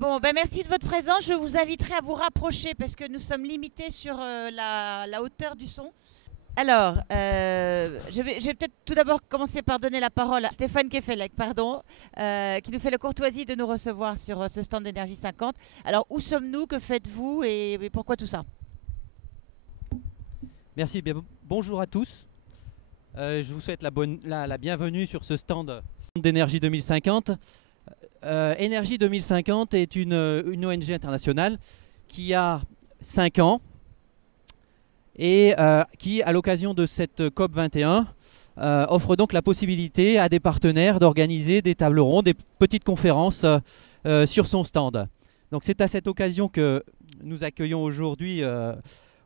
Bon, ben merci de votre présence. Je vous inviterai à vous rapprocher parce que nous sommes limités sur la hauteur du son. Alors, je vais peut-être tout d'abord commencer par donner la parole à Stéphane Kefelec, pardon, qui nous fait la courtoisie de nous recevoir sur ce stand d'énergie 50. Alors, où sommes-nous? Que faites-vous et pourquoi tout ça? Merci, bien, bonjour à tous. Je vous souhaite la bienvenue sur ce stand d'énergie 2050. Énergie 2050 est une ONG internationale qui a 5 ans et qui, à l'occasion de cette COP 21, offre donc la possibilité à des partenaires d'organiser des tables rondes, des petites conférences sur son stand. Donc c'est à cette occasion que nous accueillons aujourd'hui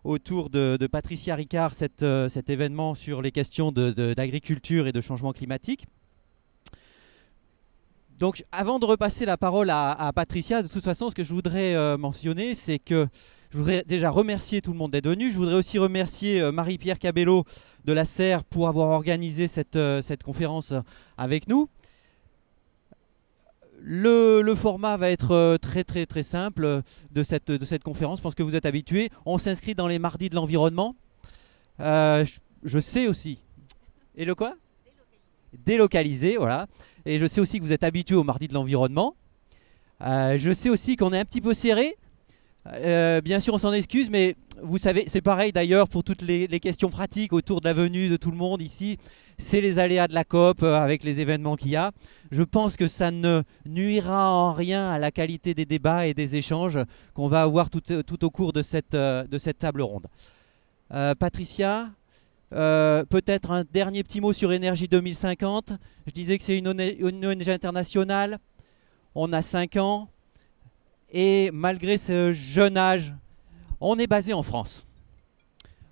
autour de Patricia Ricard cet événement sur les questions d'agriculture et de changement climatique. Donc avant de repasser la parole à Patricia, de toute façon ce que je voudrais mentionner, c'est que je voudrais déjà remercier tout le monde d'être venu. Je voudrais aussi remercier Marie-Pierre Cabello de la Serre pour avoir organisé cette conférence avec nous. Le format va être très simple de cette conférence. Je pense que vous êtes habitués. On s'inscrit dans les mardis de l'environnement. Je sais aussi. Et le quoi? Délocalisé, voilà. Et je sais aussi que vous êtes habitués au mardi de l'environnement. Je sais aussi qu'on est un petit peu serré. Bien sûr, on s'en excuse, mais vous savez, c'est pareil d'ailleurs pour toutes les questions pratiques autour de la venue de tout le monde ici. C'est les aléas de la COP avec les événements qu'il y a. Je pense que ça ne nuira en rien à la qualité des débats et des échanges qu'on va avoir tout au cours de cette table ronde. Patricia, peut-être un dernier petit mot sur Énergie 2050. Je disais que c'est une ONG internationale. On a 5 ans. Et malgré ce jeune âge, on est basé en France.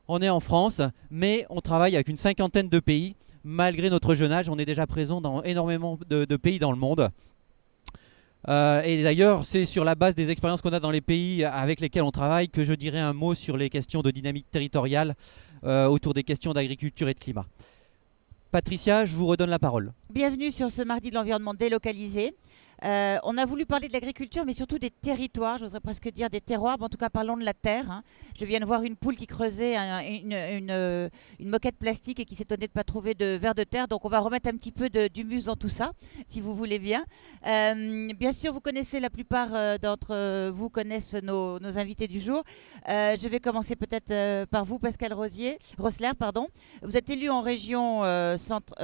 On est en France, mais on travaille avec une cinquantaine de pays. Malgré notre jeune âge, on est déjà présent dans énormément de pays dans le monde. Et d'ailleurs, c'est sur la base des expériences qu'on a dans les pays avec lesquels on travaille que je dirais un mot sur les questions de dynamique territoriale autour des questions d'agriculture et de climat. Patricia, je vous redonne la parole. Bienvenue sur ce mardi de l'environnement délocalisé. On a voulu parler de l'agriculture, mais surtout des territoires, j'oserais presque dire des terroirs, mais en tout cas parlons de la terre. Hein. Je viens de voir une poule qui creusait une moquette plastique et qui s'étonnait de ne pas trouver de vers de terre. Donc on va remettre un petit peu d'humus dans tout ça, si vous voulez bien. Bien sûr, vous connaissez, la plupart d'entre vous connaissent nos invités du jour. Je vais commencer peut-être par vous, Pascal Rossler. Pardon. Vous êtes élu en région centre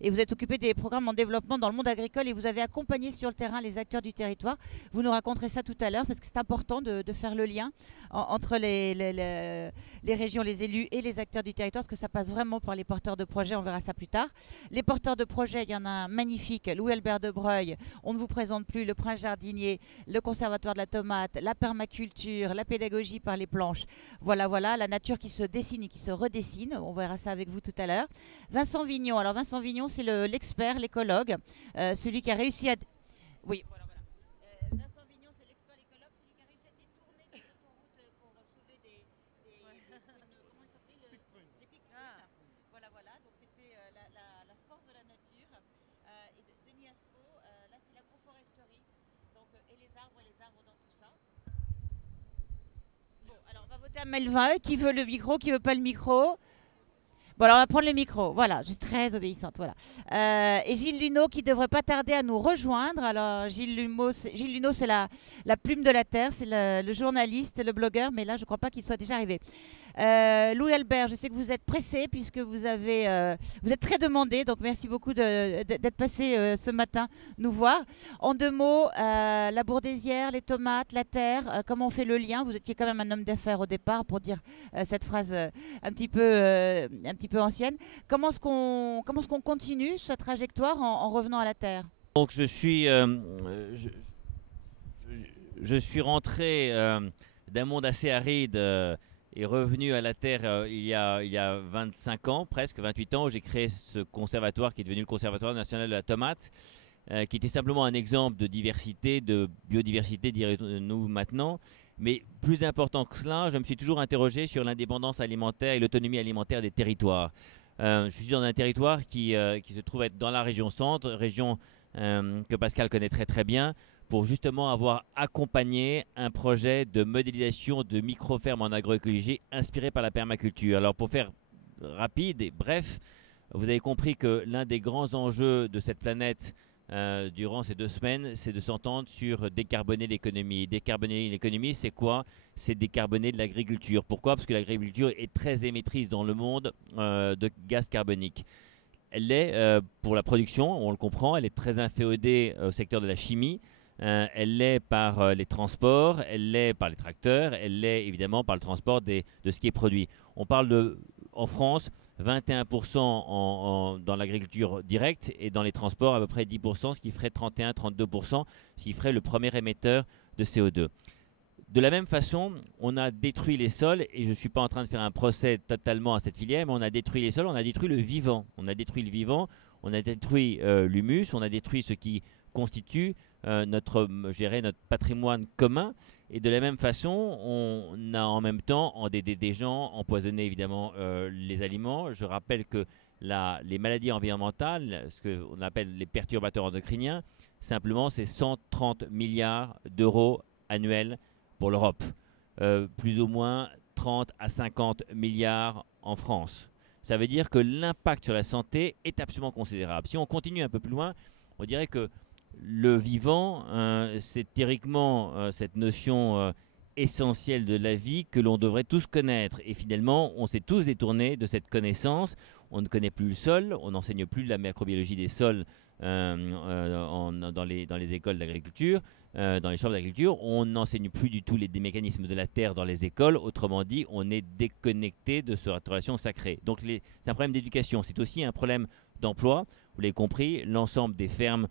et vous êtes occupé des programmes en développement dans le monde agricole et vous avez accompagné sur le terrain les acteurs du territoire. Vous nous raconterez ça tout à l'heure parce que c'est important de faire le lien entre les régions, les élus et les acteurs du territoire, parce que ça passe vraiment par les porteurs de projets. On verra ça plus tard. Les porteurs de projets, il y en a un magnifique, Louis-Albert Debreuil. On ne vous présente plus le Prince Jardinier, le Conservatoire de la tomate, la permaculture, la pédagogie par les planches. Voilà, la nature qui se dessine et qui se redessine. On verra ça avec vous tout à l'heure. Vincent Vignon. Alors Vincent Vignon, c'est l'expert, l'écologue, celui qui a réussi à... Oui, voilà. Vincent Vignon, c'est l'expert, l'écologue, celui qui a réussi à détourner les autoroutes pour sauver comment il s'appelait les pics prunes. Voilà. Donc c'était la force de la nature. Et Denis Asfo, là c'est l'agroforesterie. Donc, et les arbres dans tout ça. Bon, alors on va voter à Melvin. Qui veut le micro, qui veut pas le micro? Bon, alors on va prendre le micro. Voilà, je suis très obéissante. Voilà. Et Gilles Luneau qui devrait pas tarder à nous rejoindre. Alors, Gilles Luneau, c'est la plume de la terre, c'est le journaliste, le blogueur, mais là, je ne crois pas qu'il soit déjà arrivé. Louis Albert, je sais que vous êtes pressé puisque vous êtes très demandé, donc merci beaucoup d'être passé ce matin nous voir. En 2 mots, la Bourdaissière, les tomates, la terre, comment on fait le lien? Vous étiez quand même un homme d'affaires au départ pour dire cette phrase un petit peu ancienne. Comment est-ce qu'on continue sa trajectoire en revenant à la terre? Donc je suis rentré d'un monde assez aride et revenu à la terre il y a 25 ans, presque 28 ans, où j'ai créé ce conservatoire qui est devenu le Conservatoire national de la tomate, qui était simplement un exemple de diversité, de biodiversité, dirons-nous maintenant. Mais plus important que cela, je me suis toujours interrogé sur l'indépendance alimentaire et l'autonomie alimentaire des territoires. Je suis dans un territoire qui se trouve être dans la région centre, région que Pascal connaît très très bien, pour justement avoir accompagné un projet de modélisation de micro-fermes en agroécologie inspiré par la permaculture. Alors pour faire rapide et bref, vous avez compris que l'un des grands enjeux de cette planète durant ces 2 semaines, c'est de s'entendre sur décarboner l'économie. Décarboner l'économie, c'est quoi? C'est décarboner de l'agriculture. Pourquoi? Parce que l'agriculture est très émettrice dans le monde de gaz carbonique. Elle l'est pour la production, on le comprend, elle est très inféodée au secteur de la chimie. Elle l'est par les transports, elle l'est par les tracteurs, elle l'est évidemment par le transport de ce qui est produit. On parle en France, 21% dans l'agriculture directe et dans les transports à peu près 10%, ce qui ferait 31-32%, ce qui ferait le premier émetteur de CO2. De la même façon, on a détruit les sols, et je ne suis pas en train de faire un procès totalement à cette filière, mais on a détruit les sols, on a détruit le vivant. On a détruit le vivant, on a détruit l'humus, on a détruit ce qui constitue notre patrimoine commun. Et de la même façon, on a en même temps endetté des gens, empoisonné évidemment les aliments. Je rappelle que les maladies environnementales, ce qu'on appelle les perturbateurs endocriniens, simplement c'est 130 milliards d'euros annuels pour l'Europe. Plus ou moins 30 à 50 milliards en France. Ça veut dire que l'impact sur la santé est absolument considérable. Si on continue un peu plus loin, on dirait que le vivant, c'est théoriquement cette notion essentielle de la vie que l'on devrait tous connaître. Et finalement, on s'est tous détournés de cette connaissance. On ne connaît plus le sol, on n'enseigne plus la microbiologie des sols dans les écoles d'agriculture, dans les chambres d'agriculture. On n'enseigne plus du tout des mécanismes de la terre dans les écoles. Autrement dit, on est déconnecté de cette relation sacrée. Donc c'est un problème d'éducation. C'est aussi un problème d'emploi. Vous l'avez compris, l'ensemble des fermes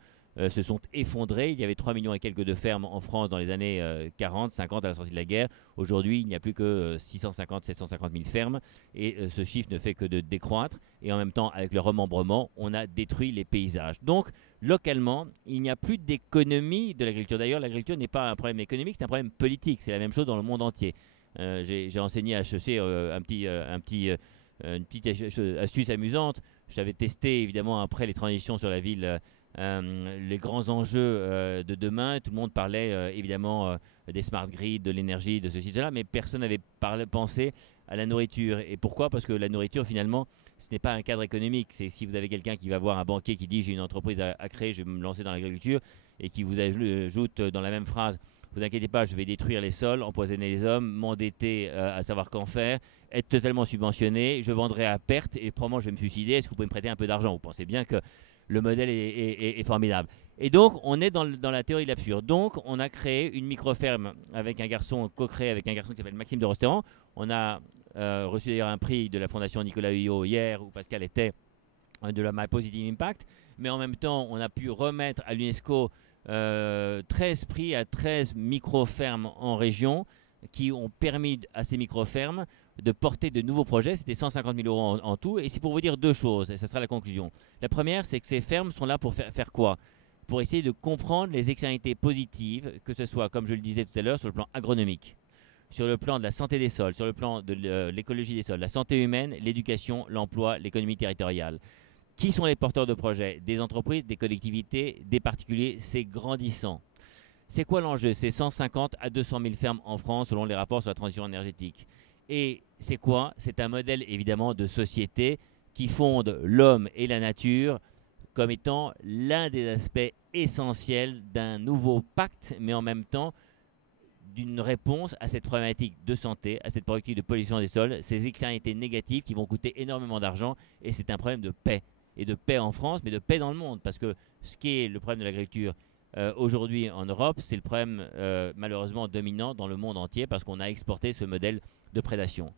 se sont effondrés. Il y avait 3 millions et quelques de fermes en France dans les années 40, 50 à la sortie de la guerre. Aujourd'hui, il n'y a plus que 650, 750 000 fermes et ce chiffre ne fait que de décroître. Et en même temps, avec le remembrement, on a détruit les paysages. Donc, localement, il n'y a plus d'économie de l'agriculture. D'ailleurs, l'agriculture n'est pas un problème économique, c'est un problème politique. C'est la même chose dans le monde entier. J'ai enseigné à HEC une petite astuce amusante. Je l'avais testé évidemment après les transitions sur la ville. Les grands enjeux de demain, tout le monde parlait évidemment des smart grids, de l'énergie, de ceci, de cela, mais personne n'avait pensé à la nourriture. Et pourquoi? Parce que la nourriture, finalement, ce n'est pas un cadre économique. C'est si vous avez quelqu'un qui va voir un banquier qui dit j'ai une entreprise à créer, je vais me lancer dans l'agriculture, et qui vous ajoute dans la même phrase, vous inquiétez pas, je vais détruire les sols, empoisonner les hommes, m'endetter à savoir qu'en faire, être totalement subventionné, je vendrai à perte et probablement je vais me suicider, est-ce que vous pouvez me prêter un peu d'argent? Vous pensez bien que le modèle est formidable. Et donc, on est dans la théorie de l'absurde. Donc, on a créé une micro-ferme avec un garçon, co-créé avec un garçon qui s'appelle Maxime de Restaurant. On a reçu d'ailleurs un prix de la Fondation Nicolas Hulot hier, où Pascal était de la My Positive Impact. Mais en même temps, on a pu remettre à l'UNESCO 13 prix à 13 micro-fermes en région qui ont permis à ces micro-fermes de porter de nouveaux projets. C'était 150 000 euros en tout. Et c'est pour vous dire deux choses, et ça sera la conclusion. La première, c'est que ces fermes sont là pour faire quoi? Pour essayer de comprendre les externalités positives, que ce soit, comme je le disais tout à l'heure, sur le plan agronomique, sur le plan de la santé des sols, sur le plan de l'écologie des sols, la santé humaine, l'éducation, l'emploi, l'économie territoriale. Qui sont les porteurs de projets? Des entreprises, des collectivités, des particuliers. C'est grandissant. C'est quoi l'enjeu? C'est 150 à 200 000 fermes en France selon les rapports sur la transition énergétique. Et c'est quoi? C'est un modèle évidemment de société qui fonde l'homme et la nature comme étant l'un des aspects essentiels d'un nouveau pacte, mais en même temps d'une réponse à cette problématique de santé, à cette problématique de pollution des sols, ces externalités négatives qui vont coûter énormément d'argent. Et c'est un problème de paix. Et de paix en France, mais de paix dans le monde. Parce que ce qui est le problème de l'agriculture aujourd'hui en Europe, c'est le problème malheureusement dominant dans le monde entier parce qu'on a exporté ce modèle de prédation.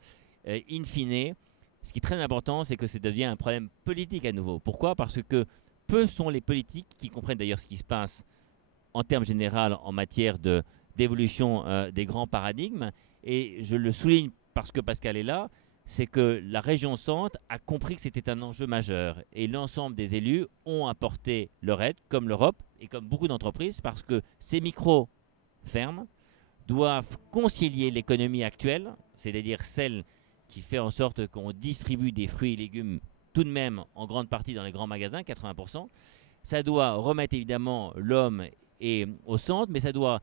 In fine, ce qui est très important, c'est que ça devient un problème politique à nouveau. Pourquoi? Parce que peu sont les politiques qui comprennent d'ailleurs ce qui se passe en termes généraux en matière d'évolution des grands paradigmes. Et je le souligne parce que Pascal est là, c'est que la région Centre a compris que c'était un enjeu majeur. Et l'ensemble des élus ont apporté leur aide, comme l'Europe et comme beaucoup d'entreprises, parce que ces micro-fermes doivent concilier l'économie actuelle, c'est-à-dire celle qui fait en sorte qu'on distribue des fruits et légumes tout de même en grande partie dans les grands magasins, 80%. Ça doit remettre évidemment l'homme et au centre, mais ça doit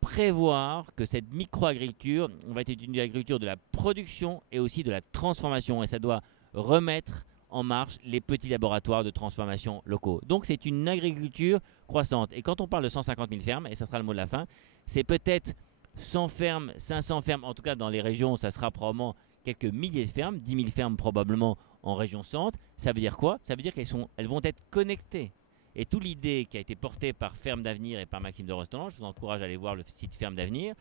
prévoir que cette micro-agriculture va être une agriculture de la production et aussi de la transformation. Et ça doit remettre en marche les petits laboratoires de transformation locaux. Donc c'est une agriculture croissante. Et quand on parle de 150 000 fermes, et ça sera le mot de la fin, c'est peut-être 100 fermes, 500 fermes, en tout cas dans les régions, ça sera probablement quelques milliers de fermes, 10 000 fermes probablement en région centre. Ça veut dire quoi? Ça veut dire qu'elles vont être connectées. Et toute l'idée qui a été portée par Ferme d'Avenir et par Maxime de Rostolan, je vous encourage à aller voir le site Ferme d'Avenir,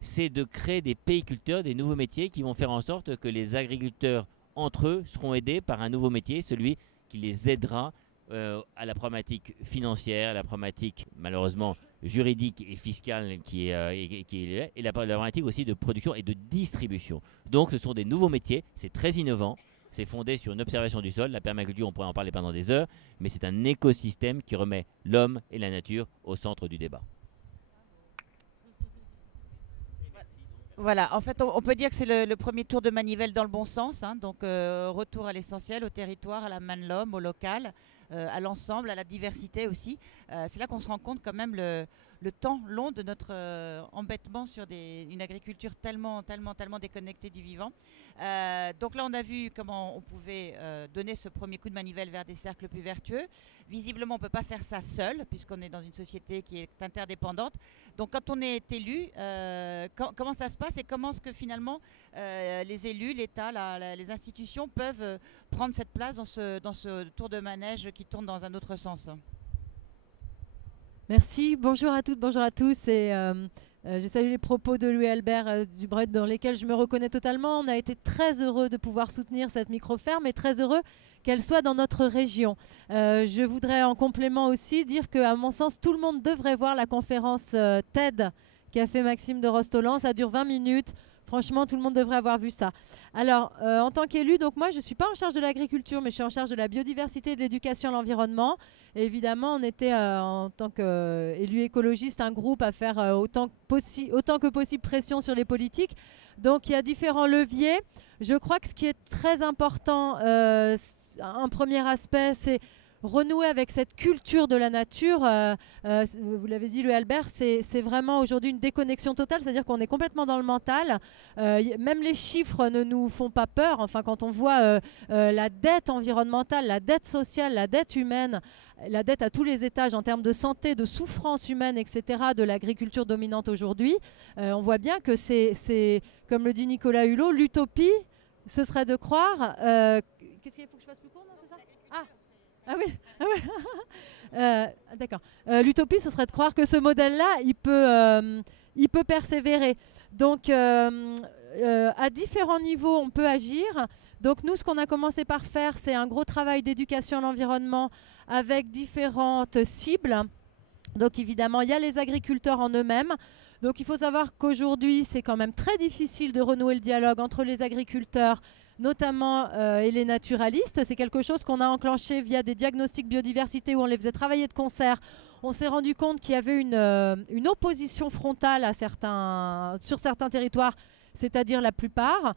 c'est de créer des payiculteurs, des nouveaux métiers qui vont faire en sorte que les agriculteurs entre eux seront aidés par un nouveau métier, celui qui les aidera à la problématique financière, à la problématique malheureusement juridique et fiscale qui est et la problématique aussi de production et de distribution. Donc ce sont des nouveaux métiers, c'est très innovant. C'est fondé sur une observation du sol. La permaculture, on pourrait en parler pendant des heures, mais c'est un écosystème qui remet l'homme et la nature au centre du débat. Voilà, en fait, on peut dire que c'est le premier tour de manivelle dans le bon sens. Hein, donc, retour à l'essentiel, au territoire, à la main de l'homme, au local, à l'ensemble, à la diversité aussi. C'est là qu'on se rend compte quand même le temps long de notre embêtement sur une agriculture tellement déconnectée du vivant. Donc là, on a vu comment on pouvait donner ce premier coup de manivelle vers des cercles plus vertueux. Visiblement, on ne peut pas faire ça seul, puisqu'on est dans une société qui est interdépendante. Donc quand on est élu, comment ça se passe et comment est-ce que finalement les élus, l'État, les institutions peuvent prendre cette place dans ce tour de manège qui tourne dans un autre sens? Merci, bonjour à toutes, bonjour à tous. Et je salue les propos de Louis-Albert Dubret dans lesquels je me reconnais totalement. On a été très heureux de pouvoir soutenir cette micro-ferme et très heureux qu'elle soit dans notre région. Je voudrais en complément aussi dire qu'à mon sens, tout le monde devrait voir la conférence TED qu'a fait Maxime de Rostolan. Ça dure 20 minutes. Franchement, tout le monde devrait avoir vu ça. Alors, en tant qu'élu, donc moi, je ne suis pas en charge de l'agriculture, mais je suis en charge de la biodiversité et de l'éducation à l'environnement. Et évidemment, on était, en tant qu'élu écologiste, un groupe à faire autant que possible pression sur les politiques. Donc, il y a différents leviers. Je crois que ce qui est très important, un premier aspect, c'est renouer avec cette culture de la nature. Vous l'avez dit, Louis-Albert, c'est vraiment aujourd'hui une déconnexion totale, c'est-à-dire qu'on est complètement dans le mental. Même les chiffres ne nous font pas peur. Enfin, quand on voit la dette environnementale, la dette sociale, la dette humaine, la dette à tous les étages en termes de santé, de souffrance humaine, etc., de l'agriculture dominante aujourd'hui, on voit bien que c'est, comme le dit Nicolas Hulot, l'utopie, ce serait de croire... Qu'est-ce qu'il faut que je fasse plus court, non, c'est ça? Ah oui, d'accord. L'utopie, ce serait de croire que ce modèle-là, il peut persévérer. Donc, à différents niveaux, on peut agir. Donc, nous, ce qu'on a commencé par faire, c'est un gros travail d'éducation à l'environnement avec différentes cibles. Donc, évidemment, il y a les agriculteurs en eux-mêmes. Donc, il faut savoir qu'aujourd'hui, c'est quand même très difficile de renouer le dialogue entre les agriculteurs, notamment et les naturalistes. C'est quelque chose qu'on a enclenché via des diagnostics biodiversité où on les faisait travailler de concert. On s'est rendu compte qu'il y avait une opposition frontale sur certains territoires, c'est-à-dire la plupart.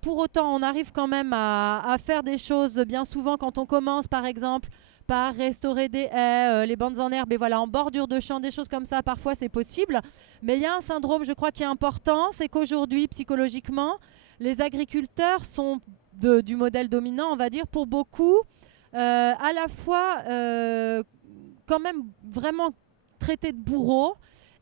Pour autant, on arrive quand même à faire des choses bien souvent quand on commence, par exemple, par restaurer des haies, les bandes en herbe, et voilà, en bordure de champs, des choses comme ça, parfois c'est possible. Mais il y a un syndrome, je crois, qui est important, c'est qu'aujourd'hui, psychologiquement, les agriculteurs sont du modèle dominant, on va dire, pour beaucoup, à la fois quand même vraiment traités de bourreaux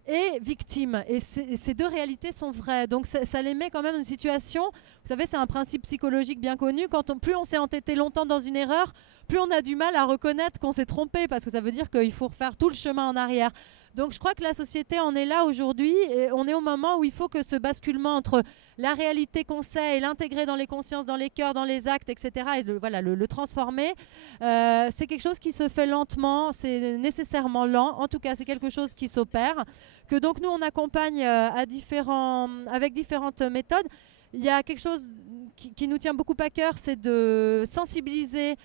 et victimes. Et ces deux réalités sont vraies. Donc ça les met quand même dans une situation, vous savez, c'est un principe psychologique bien connu, plus on s'est entêté longtemps dans une erreur, plus on a du mal à reconnaître qu'on s'est trompé, parce que ça veut dire qu'il faut refaire tout le chemin en arrière. Donc je crois que la société en est là aujourd'hui, et on est au moment où il faut que ce basculement entre la réalité qu'on sait et l'intégrer dans les consciences, dans les cœurs, dans les actes, etc., et le transformer, c'est quelque chose qui se fait lentement, c'est nécessairement lent, en tout cas c'est quelque chose qui s'opère, que donc nous on accompagne avec différentes méthodes. Il y a quelque chose qui nous tient beaucoup à cœur, c'est de sensibiliser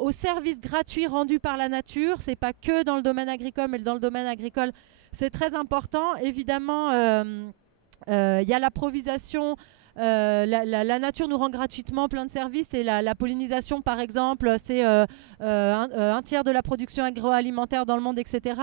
aux services gratuits rendus par la nature. C'est pas que dans le domaine agricole, mais dans le domaine agricole, c'est très important. Évidemment, il y a l'approvisation la nature nous rend gratuitement plein de services et la pollinisation, par exemple, c'est un tiers de la production agroalimentaire dans le monde, etc.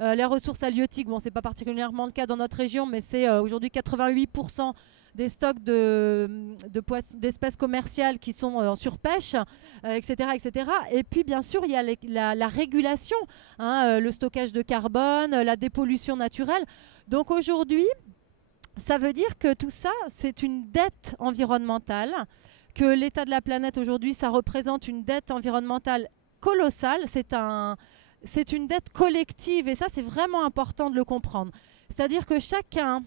Les ressources halieutiques, bon, c'est pas particulièrement le cas dans notre région, mais c'est aujourd'hui 88% des stocks d'espèces commerciales qui sont en surpêche, etc., etc. Et puis, bien sûr, il y a la régulation, hein, le stockage de carbone, la dépollution naturelle. Donc aujourd'hui, ça veut dire que tout ça, c'est une dette environnementale, que l'état de la planète aujourd'hui, ça représente une dette environnementale colossale. C'est une dette collective et ça, c'est vraiment important de le comprendre. C'est-à-dire que chacun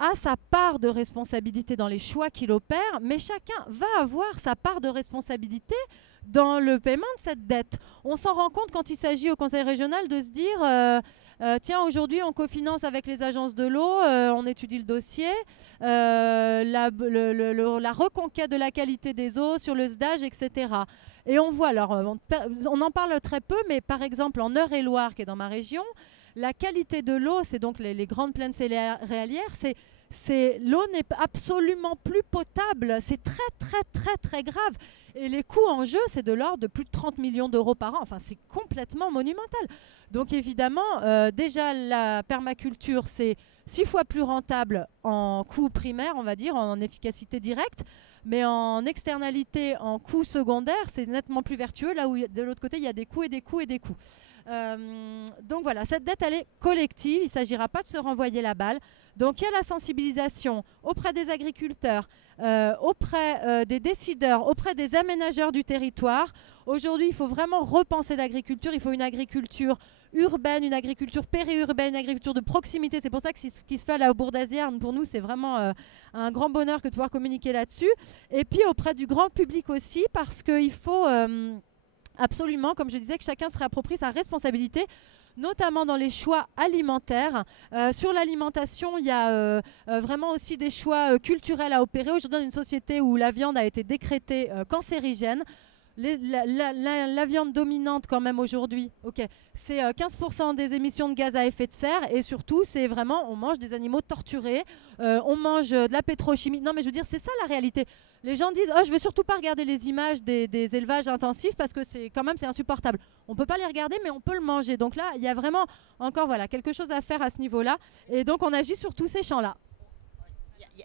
a sa part de responsabilité dans les choix qu'il opère, mais chacun va avoir sa part de responsabilité dans le paiement de cette dette. On s'en rend compte quand il s'agit au Conseil régional de se dire tiens, aujourd'hui on cofinance avec les agences de l'eau, on étudie le dossier, la reconquête de la qualité des eaux sur le SDAGE, etc. Et on voit, alors on en parle très peu, mais par exemple en Eure-et-Loire, qui est dans ma région, la qualité de l'eau, c'est donc les grandes plaines céréalières, l'eau n'est absolument plus potable. C'est très, très, très, très grave. Et les coûts en jeu, c'est de l'ordre de plus de 30 millions d'euros par an. Enfin, c'est complètement monumental. Donc, évidemment, déjà, la permaculture, c'est 6 fois plus rentable en coût primaire, on va dire, en efficacité directe. Mais en externalité, en coût secondaire, c'est nettement plus vertueux. Là où, de l'autre côté, il y a des coûts et des coûts et des coûts. Donc voilà, cette dette, elle est collective. Il ne s'agira pas de se renvoyer la balle. Donc il y a la sensibilisation auprès des agriculteurs, auprès des décideurs, auprès des aménageurs du territoire. Aujourd'hui, il faut vraiment repenser l'agriculture. Il faut une agriculture urbaine, une agriculture périurbaine, une agriculture de proximité. C'est pour ça que ce qui se fait à la Bourg-d'Azierne, pour nous, c'est vraiment un grand bonheur que de pouvoir communiquer là-dessus. Et puis auprès du grand public aussi, parce qu'il faut absolument, comme je disais, que chacun se réapproprie sa responsabilité, notamment dans les choix alimentaires. Sur l'alimentation, il y a vraiment aussi des choix culturels à opérer. Aujourd'hui, dans une société où la viande a été décrétée cancérigène, la viande dominante quand même aujourd'hui, c'est 15% des émissions de gaz à effet de serre et surtout c'est vraiment on mange des animaux torturés, on mange de la pétrochimie. Non mais je veux dire c'est ça la réalité. Les gens disent je veux surtout pas regarder les images des élevages intensifs parce que c'est insupportable. On peut pas les regarder mais on peut le manger. Donc là il y a vraiment encore quelque chose à faire à ce niveau-là et donc on agit sur tous ces champs-là.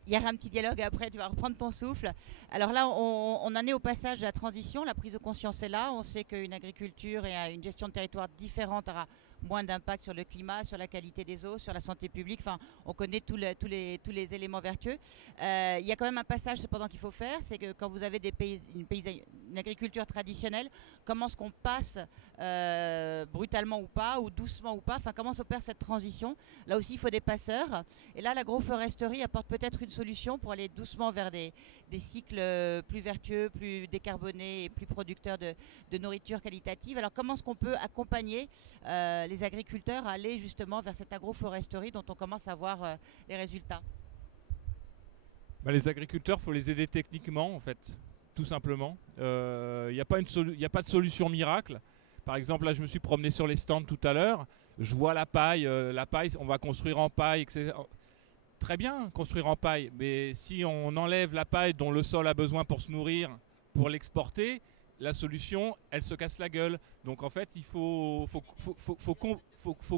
Il y aura un petit dialogue après, tu vas reprendre ton souffle. Alors là, on en est au passage de la transition, la prise de conscience est là. On sait qu'une agriculture et une gestion de territoire différente aura moins d'impact sur le climat, sur la qualité des eaux, sur la santé publique. Enfin, on connaît tous les éléments vertueux. Il y a quand même un passage cependant qu'il faut faire, c'est que quand vous avez une agriculture traditionnelle, comment est-ce qu'on passe brutalement ou pas, ou doucement ou pas, enfin comment s'opère cette transition. Là aussi, il faut des passeurs. Et là, l'agroforesterie apporte peut-être une solution pour aller doucement vers des cycles plus vertueux, plus décarbonés et plus producteurs de nourriture qualitative. Alors comment est-ce qu'on peut accompagner les agriculteurs à aller justement vers cette agroforesterie dont on commence à voir les résultats? Les agriculteurs, il faut les aider techniquement en fait, tout simplement. Il n'y a pas de solution miracle. Par exemple, là je me suis promené sur les stands tout à l'heure, je vois la paille, on va construire en paille, etc. Très bien, construire en paille, mais si on enlève la paille dont le sol a besoin pour se nourrir, pour l'exporter, la solution, elle se casse la gueule. Donc en fait, il faut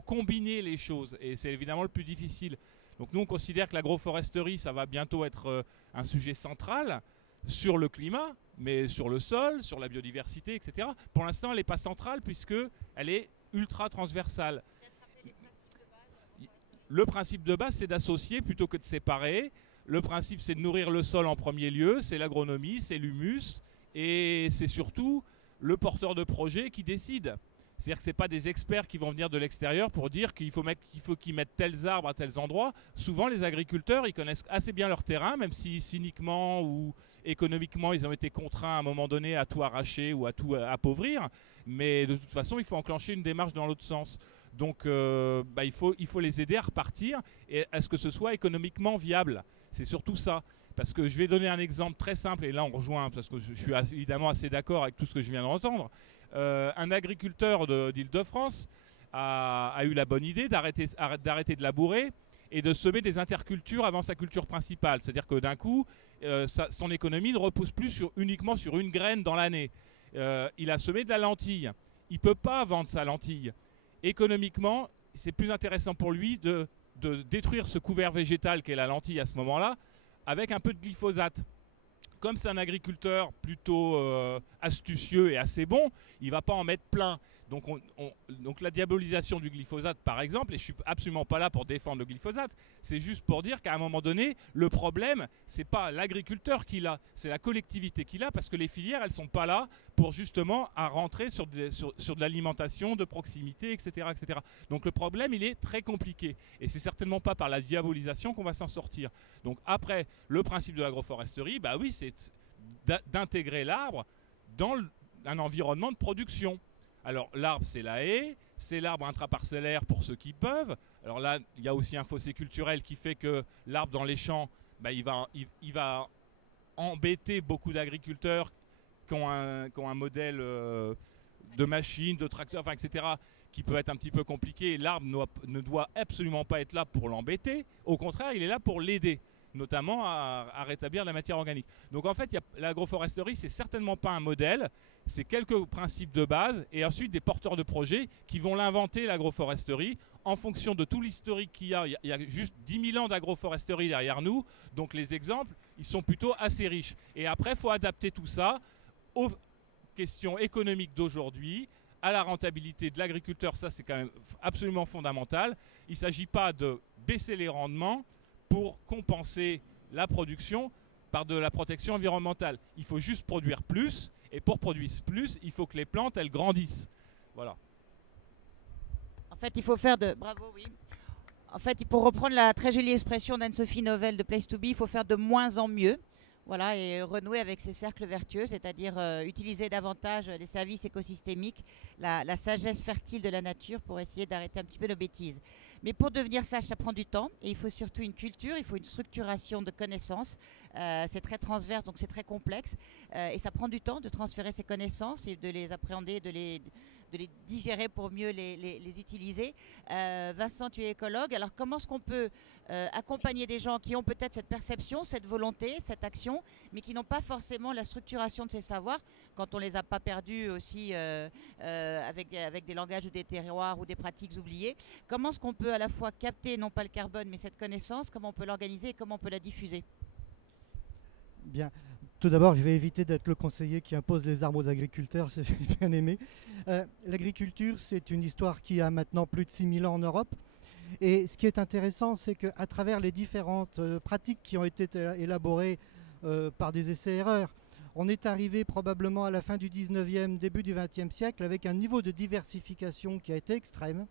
combiner les choses et c'est évidemment le plus difficile. Donc nous, on considère que l'agroforesterie, ça va bientôt être un sujet central sur le climat, mais sur le sol, sur la biodiversité, etc. Pour l'instant, elle n'est pas centrale puisqu'elle est ultra transversale. Le principe de base, c'est d'associer plutôt que de séparer. Le principe, c'est de nourrir le sol en premier lieu, c'est l'agronomie, c'est l'humus, et c'est surtout le porteur de projet qui décide. C'est-à-dire que ce n'est pas des experts qui vont venir de l'extérieur pour dire qu'il faut qu'ils mettent tels arbres à tels endroits. Souvent, les agriculteurs, ils connaissent assez bien leur terrain, même si cyniquement ou économiquement, ils ont été contraints à un moment donné à tout arracher ou à tout appauvrir. Mais de toute façon, il faut enclencher une démarche dans l'autre sens. Donc il faut les aider à repartir et à ce que ce soit économiquement viable. C'est surtout ça. Parce que je vais donner un exemple très simple, et là on rejoint, parce que je suis évidemment assez d'accord avec tout ce que je viens d'entendre. Un agriculteur d'Île-de-France a eu la bonne idée d'arrêter de labourer et de semer des intercultures avant sa culture principale. C'est-à-dire que d'un coup, son économie ne repose plus uniquement sur une graine dans l'année. Il a semé de la lentille. Il ne peut pas vendre sa lentille. Économiquement, c'est plus intéressant pour lui de détruire ce couvert végétal qu'est la lentille à ce moment-là avec un peu de glyphosate. Comme c'est un agriculteur plutôt astucieux et assez bon, il ne va pas en mettre plein. Donc la diabolisation du glyphosate, par exemple, et je ne suis absolument pas là pour défendre le glyphosate, c'est juste pour dire qu'à un moment donné, le problème, ce n'est pas l'agriculteur qui l'a, c'est la collectivité qui l'a, parce que les filières, elles ne sont pas là pour justement à rentrer sur de l'alimentation de proximité, etc., etc. Donc le problème, il est très compliqué. Et c'est certainement pas par la diabolisation qu'on va s'en sortir. Donc après, le principe de l'agroforesterie, bah oui, c'est d'intégrer l'arbre dans un environnement de production. Alors l'arbre, c'est la haie, c'est l'arbre intraparcellaire pour ceux qui peuvent. Alors là, il y a aussi un fossé culturel qui fait que l'arbre dans les champs, bah, il va embêter beaucoup d'agriculteurs qui ont un modèle de machine, de tracteur, enfin, etc., qui peut être un petit peu compliqué. L'arbre ne doit absolument pas être là pour l'embêter. Au contraire, il est là pour l'aider, notamment à rétablir la matière organique. Donc en fait, l'agroforesterie, c'est certainement pas un modèle, c'est quelques principes de base et ensuite des porteurs de projets qui vont l'inventer, l'agroforesterie, en fonction de tout l'historique qu'il y a. Il y a juste 10 000 ans d'agroforesterie derrière nous, donc les exemples, ils sont plutôt assez riches. Et après, il faut adapter tout ça aux questions économiques d'aujourd'hui, à la rentabilité de l'agriculteur, ça c'est quand même absolument fondamental. Il ne s'agit pas de baisser les rendements pour compenser la production par de la protection environnementale. Il faut juste produire plus, et pour produire plus, il faut que les plantes, elles grandissent. Voilà. En fait, il faut faire de... Bravo, oui. En fait, pour reprendre la très jolie expression d'Anne-Sophie Novelle de Place to Be, il faut faire de moins en mieux. Voilà, et renouer avec ces cercles vertueux, c'est-à-dire utiliser davantage les services écosystémiques, la sagesse fertile de la nature pour essayer d'arrêter un petit peu nos bêtises. Mais pour devenir sage, ça prend du temps et il faut surtout une culture, il faut une structuration de connaissances. C'est très transverse, donc c'est très complexe et ça prend du temps de transférer ces connaissances et de les appréhender, de les digérer pour mieux les utiliser. Vincent, tu es écologue. Alors, comment est-ce qu'on peut accompagner des gens qui ont peut-être cette perception, cette volonté, cette action, mais qui n'ont pas forcément la structuration de ces savoirs, quand on ne les a pas perdus aussi avec des langages ou des terroirs ou des pratiques oubliées. Comment est-ce qu'on peut à la fois capter, non pas le carbone, mais cette connaissance, comment on peut l'organiser et comment on peut la diffuser? Bien. Tout d'abord, je vais éviter d'être le conseiller qui impose les armes aux agriculteurs, c'est bien aimé. L'agriculture, c'est une histoire qui a maintenant plus de 6000 ans en Europe. Et ce qui est intéressant, c'est qu'à travers les différentes pratiques qui ont été élaborées par des essais-erreurs, on est arrivé probablement à la fin du 19e, début du 20e siècle avec un niveau de diversification qui a été extrême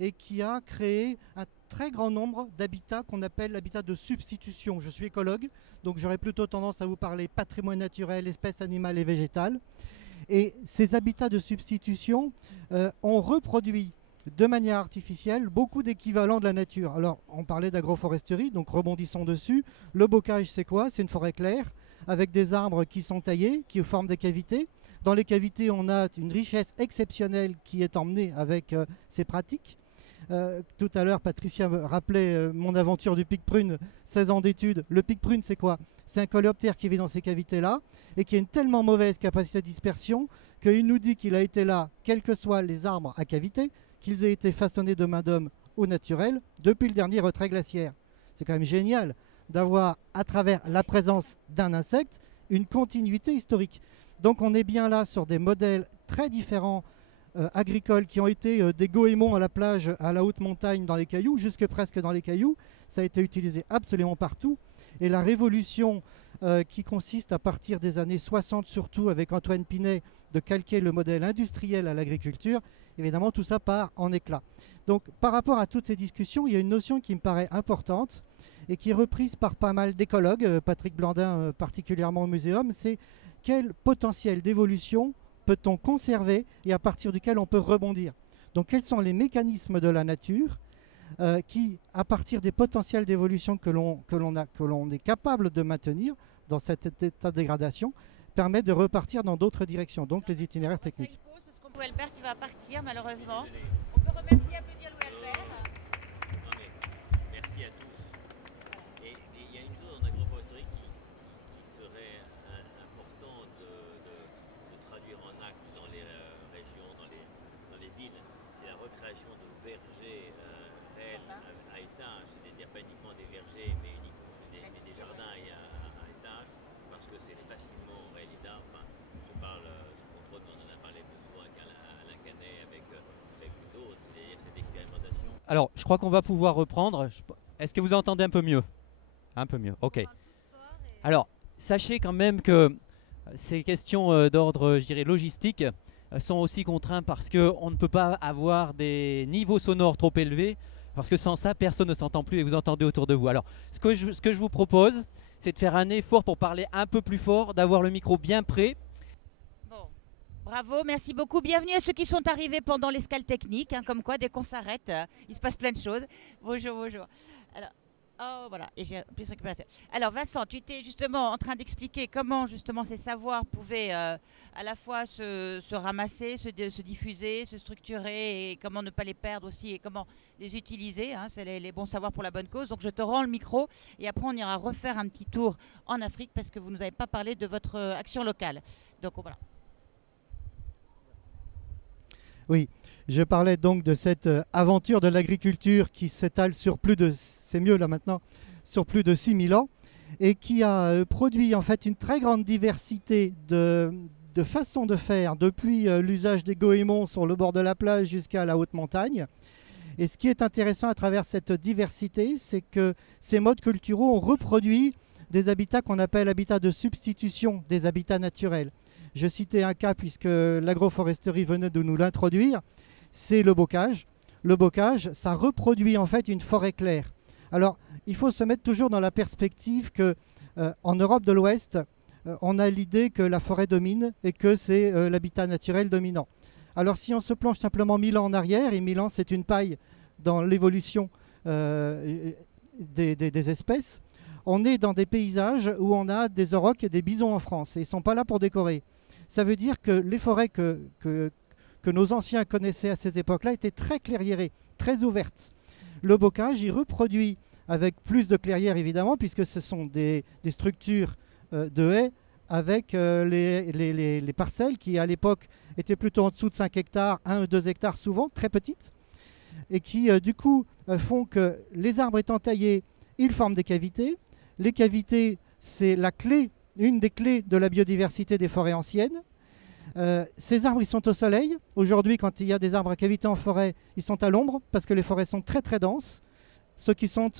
et qui a créé un très grand nombre d'habitats qu'on appelle l'habitat de substitution. Je suis écologue, donc j'aurais plutôt tendance à vous parler patrimoine naturel, espèces animales et végétales. Et ces habitats de substitution ont reproduit de manière artificielle beaucoup d'équivalents de la nature. Alors, on parlait d'agroforesterie, donc rebondissons dessus. Le bocage, c'est quoi? C'est une forêt claire avec des arbres qui sont taillés, qui forment des cavités. Dans les cavités, on a une richesse exceptionnelle qui est emmenée avec ces pratiques. Tout à l'heure, Patricia me rappelait mon aventure du pic-prune, 16 ans d'études. Le pic-prune, c'est quoi? C'est un coléoptère qui vit dans ces cavités-là et qui a une tellement mauvaise capacité de dispersion qu'il nous dit qu'il a été là, quels que soient les arbres à cavité, qu'ils aient été façonnés de main d'homme au naturel depuis le dernier retrait glaciaire. C'est quand même génial d'avoir, à travers la présence d'un insecte, une continuité historique. Donc on est bien là sur des modèles très différents agricoles qui ont été des goémons à la plage, à la haute montagne, dans les cailloux, jusque presque dans les cailloux. Ça a été utilisé absolument partout. Et la révolution qui consiste à partir des années 60, surtout avec Antoine Pinet, de calquer le modèle industriel à l'agriculture, évidemment tout ça part en éclat. Donc par rapport à toutes ces discussions, il y a une notion qui me paraît importante et qui est reprise par pas mal d'écologues, Patrick Blandin particulièrement au Muséum, c'est quel potentiel d'évolution peut-on conserver et à partir duquel on peut rebondir. Donc quels sont les mécanismes de la nature qui, à partir des potentiels d'évolution que l'on est capable de maintenir dans cet état de dégradation, permettent de repartir dans d'autres directions, donc les itinéraires techniques. Louis Albert, tu vas partir malheureusement. On peut remercier, applaudir Louis Albert. Merci à tous. Alors, je crois qu'on va pouvoir reprendre. Est-ce que vous entendez un peu mieux? Un peu mieux, ok. Alors, sachez quand même que ces questions d'ordre, je dirais, logistique sont aussi contraintes parce qu'on ne peut pas avoir des niveaux sonores trop élevés, parce que sans ça, personne ne s'entend plus et vous entendez autour de vous. Alors, ce que je vous propose, c'est de faire un effort pour parler un peu plus fort, d'avoir le micro bien près. Bon, bravo, merci beaucoup. Bienvenue à ceux qui sont arrivés pendant l'escale technique, hein, comme quoi, dès qu'on s'arrête, il se passe plein de choses. Bonjour, bonjour. Alors, oh, voilà, et j'ai plus récupération. Alors, Vincent, tu étais justement en train d'expliquer comment, justement, ces savoirs pouvaient à la fois se ramasser, se diffuser, se structurer, et comment ne pas les perdre aussi, et comment les utiliser, hein, c'est les bons savoirs pour la bonne cause. Donc je te rends le micro et après on ira refaire un petit tour en Afrique parce que vous ne nous avez pas parlé de votre action locale. Donc voilà. Oui, je parlais donc de cette aventure de l'agriculture qui s'étale sur plus de, c'est mieux là maintenant, sur plus de 6000 ans et qui a produit en fait une très grande diversité de façons de faire depuis l'usage des goémons sur le bord de la plage jusqu'à la haute montagne. Et ce qui est intéressant à travers cette diversité, c'est que ces modes culturaux ont reproduit des habitats qu'on appelle habitats de substitution des habitats naturels. Je citais un cas puisque l'agroforesterie venait de nous l'introduire, c'est le bocage. Le bocage, ça reproduit en fait une forêt claire. Alors, il faut se mettre toujours dans la perspective que en Europe de l'Ouest, on a l'idée que la forêt domine et que c'est l'habitat naturel dominant. Alors si on se plonge simplement 1000 ans en arrière, et 1000 ans c'est une paille dans l'évolution des espèces, on est dans des paysages où on a des aurochs et des bisons en France, et ils ne sont pas là pour décorer. Ça veut dire que les forêts que nos anciens connaissaient à ces époques-là étaient très clairiérées, très ouvertes. Le bocage, il reproduit avec plus de clairières évidemment, puisque ce sont des structures de haies avec les parcelles qui à l'époque étaient plutôt en dessous de 5 hectares, 1 ou 2 hectares souvent, très petites, et qui du coup font que les arbres étant taillés, ils forment des cavités. Les cavités, c'est la clé, une des clés de la biodiversité des forêts anciennes. Ces arbres, ils sont au soleil. Aujourd'hui, quand il y a des arbres à cavité en forêt, ils sont à l'ombre parce que les forêts sont très très denses. Ceux qui sont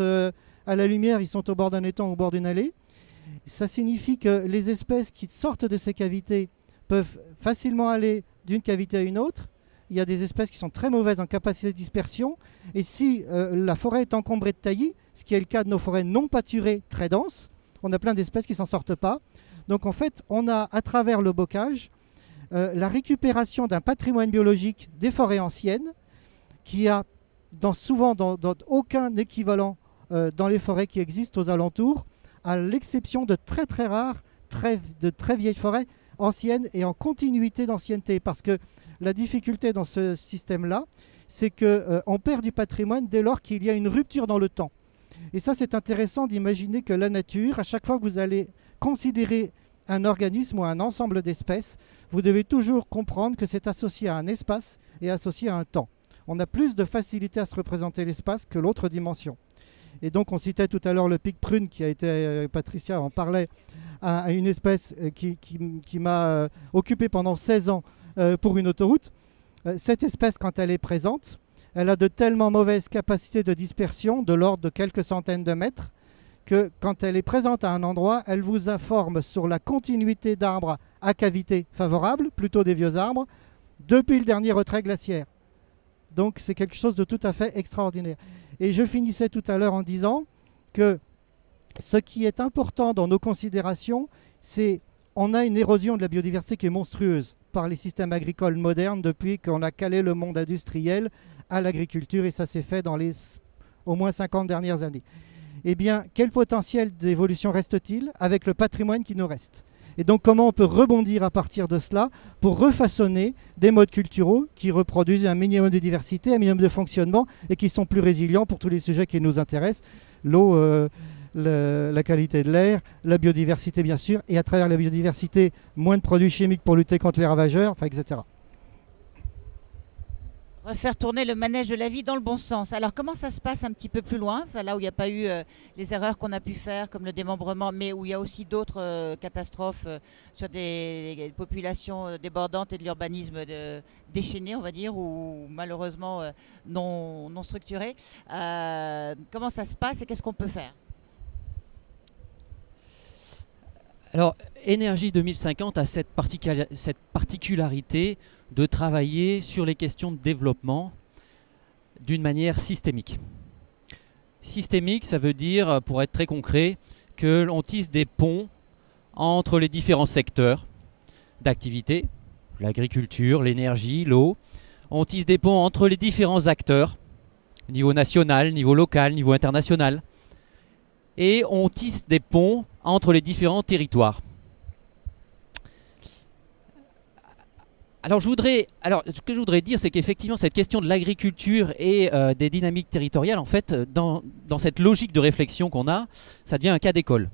à la lumière, ils sont au bord d'un étang, au bord d'une allée. Ça signifie que les espèces qui sortent de ces cavités peuvent facilement aller d'une cavité à une autre. Il y a des espèces qui sont très mauvaises en capacité de dispersion. Et si la forêt est encombrée de taillis, ce qui est le cas de nos forêts non pâturées très denses, on a plein d'espèces qui ne s'en sortent pas. Donc en fait, on a à travers le bocage la récupération d'un patrimoine biologique des forêts anciennes qui a souvent dans aucun équivalent dans les forêts qui existent aux alentours, à l'exception de très très rares, de très vieilles forêts anciennes et en continuité d'ancienneté. Parce que la difficulté dans ce système-là, c'est qu'on perd du patrimoine dès lors qu'il y a une rupture dans le temps. Et ça, c'est intéressant d'imaginer que la nature, à chaque fois que vous allez considérer un organisme ou un ensemble d'espèces, vous devez toujours comprendre que c'est associé à un espace et associé à un temps. On a plus de facilité à se représenter l'espace que l'autre dimension. Et donc, on citait tout à l'heure le pic prune qui a été, Patricia en parlait, à une espèce qui m'a occupé pendant 16 ans pour une autoroute. Cette espèce, quand elle est présente, elle a de tellement mauvaises capacités de dispersion, de l'ordre de quelques centaines de mètres, que quand elle est présente à un endroit, elle vous informe sur la continuité d'arbres à cavité favorable, plutôt des vieux arbres, depuis le dernier retrait glaciaire. Donc c'est quelque chose de tout à fait extraordinaire. Et je finissais tout à l'heure en disant que ce qui est important dans nos considérations, c'est qu'on a une érosion de la biodiversité qui est monstrueuse par les systèmes agricoles modernes depuis qu'on a calé le monde industriel à l'agriculture, et ça s'est fait dans les au moins 50 dernières années. Eh bien, quel potentiel d'évolution reste-t-il avec le patrimoine qui nous reste? Et donc, comment on peut rebondir à partir de cela pour refaçonner des modes culturaux qui reproduisent un minimum de diversité, un minimum de fonctionnement et qui sont plus résilients pour tous les sujets qui nous intéressent, l'eau, la qualité de l'air, la biodiversité bien sûr, et à travers la biodiversité, moins de produits chimiques pour lutter contre les ravageurs, enfin, etc. Refaire tourner le manège de la vie dans le bon sens. Alors comment ça se passe un petit peu plus loin, enfin, là où il n'y a pas eu les erreurs qu'on a pu faire, comme le démembrement, mais où il y a aussi d'autres catastrophes sur des populations débordantes et de l'urbanisme déchaîné, on va dire, ou malheureusement non structuré. Comment ça se passe et qu'est-ce qu'on peut faire? Alors, Énergie 2050 a cette particularité de travailler sur les questions de développement d'une manière systémique. Systémique, ça veut dire, pour être très concret, que l'on tisse des ponts entre les différents secteurs d'activité, l'agriculture, l'énergie, l'eau. On tisse des ponts entre les différents acteurs, niveau national, niveau local, niveau international. Et on tisse des ponts entre les différents territoires. Alors, ce que je voudrais dire, c'est qu'effectivement, cette question de l'agriculture et des dynamiques territoriales, en fait, dans cette logique de réflexion qu'on a, ça devient un cas d'école.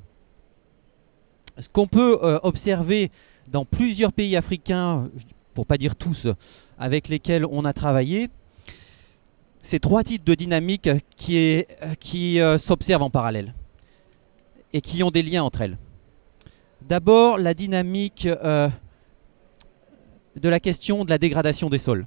Ce qu'on peut observer dans plusieurs pays africains, pour ne pas dire tous, avec lesquels on a travaillé, c'est 3 types de dynamiques qui s'observent en parallèle et qui ont des liens entre elles. D'abord, la dynamique de la question de la dégradation des sols,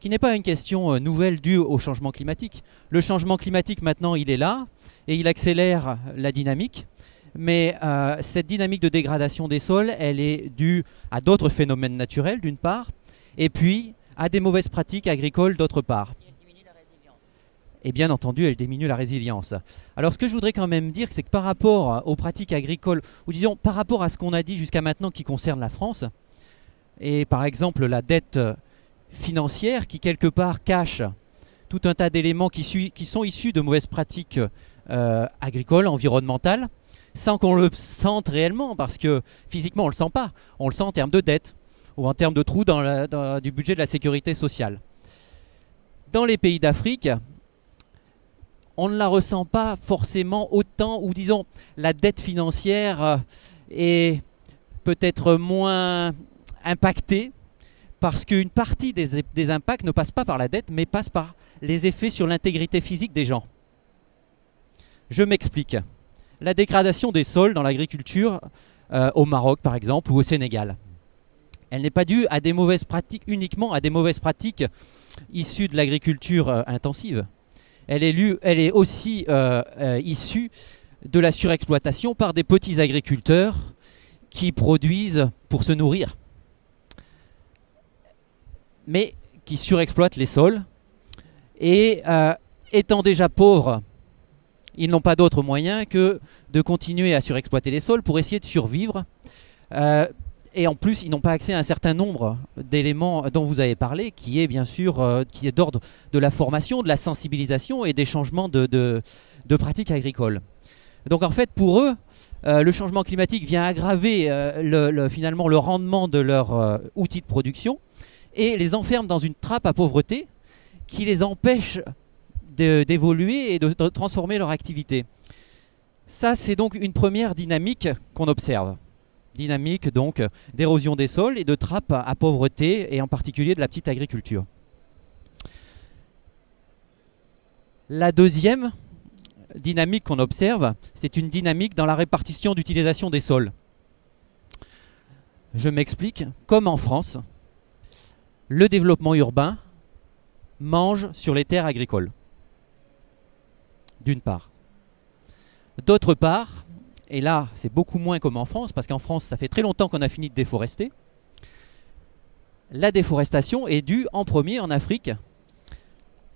qui n'est pas une question nouvelle due au changement climatique. Le changement climatique, maintenant, il est là et il accélère la dynamique. Mais cette dynamique de dégradation des sols, elle est due à d'autres phénomènes naturels, d'une part, et puis à des mauvaises pratiques agricoles, d'autre part. Et bien entendu, elle diminue la résilience. Alors ce que je voudrais quand même dire, c'est que par rapport aux pratiques agricoles, ou disons par rapport à ce qu'on a dit jusqu'à maintenant qui concerne la France, et par exemple la dette financière qui quelque part cache tout un tas d'éléments qui sont issus de mauvaises pratiques agricoles, environnementales, sans qu'on le sente réellement, parce que physiquement on ne le sent pas. On le sent en termes de dette ou en termes de trous du budget de la sécurité sociale. Dans les pays d'Afrique, on ne la ressent pas forcément autant, ou disons, la dette financière est peut-être moins impactée, parce qu'une partie des impacts ne passe pas par la dette, mais passe par les effets sur l'intégrité physique des gens. Je m'explique. La dégradation des sols dans l'agriculture, au Maroc par exemple, ou au Sénégal, elle n'est pas due à des mauvaises pratiques, uniquement à des mauvaises pratiques issues de l'agriculture intensive. Elle est aussi issue de la surexploitation par des petits agriculteurs qui produisent pour se nourrir, mais qui surexploitent les sols. Et étant déjà pauvres, ils n'ont pas d'autre moyen que de continuer à surexploiter les sols pour essayer de survivre. Et en plus, ils n'ont pas accès à un certain nombre d'éléments dont vous avez parlé, qui est bien sûr qui est d'ordre de la formation, de la sensibilisation et des changements de pratiques agricoles. Donc en fait, pour eux, le changement climatique vient aggraver finalement le rendement de leurs outils de production et les enferme dans une trappe à pauvreté qui les empêche d'évoluer et de transformer leur activité. Ça, c'est donc une première dynamique qu'on observe. Dynamique donc d'érosion des sols et de trappe à pauvreté, et en particulier de la petite agriculture. La deuxième dynamique qu'on observe, c'est une dynamique dans la répartition d'utilisation des sols. Je m'explique. Comme en France, le développement urbain mange sur les terres agricoles, d'une part. D'autre part, et là c'est beaucoup moins comme en France, parce qu'en France ça fait très longtemps qu'on a fini de déforester, la déforestation est due en premier en Afrique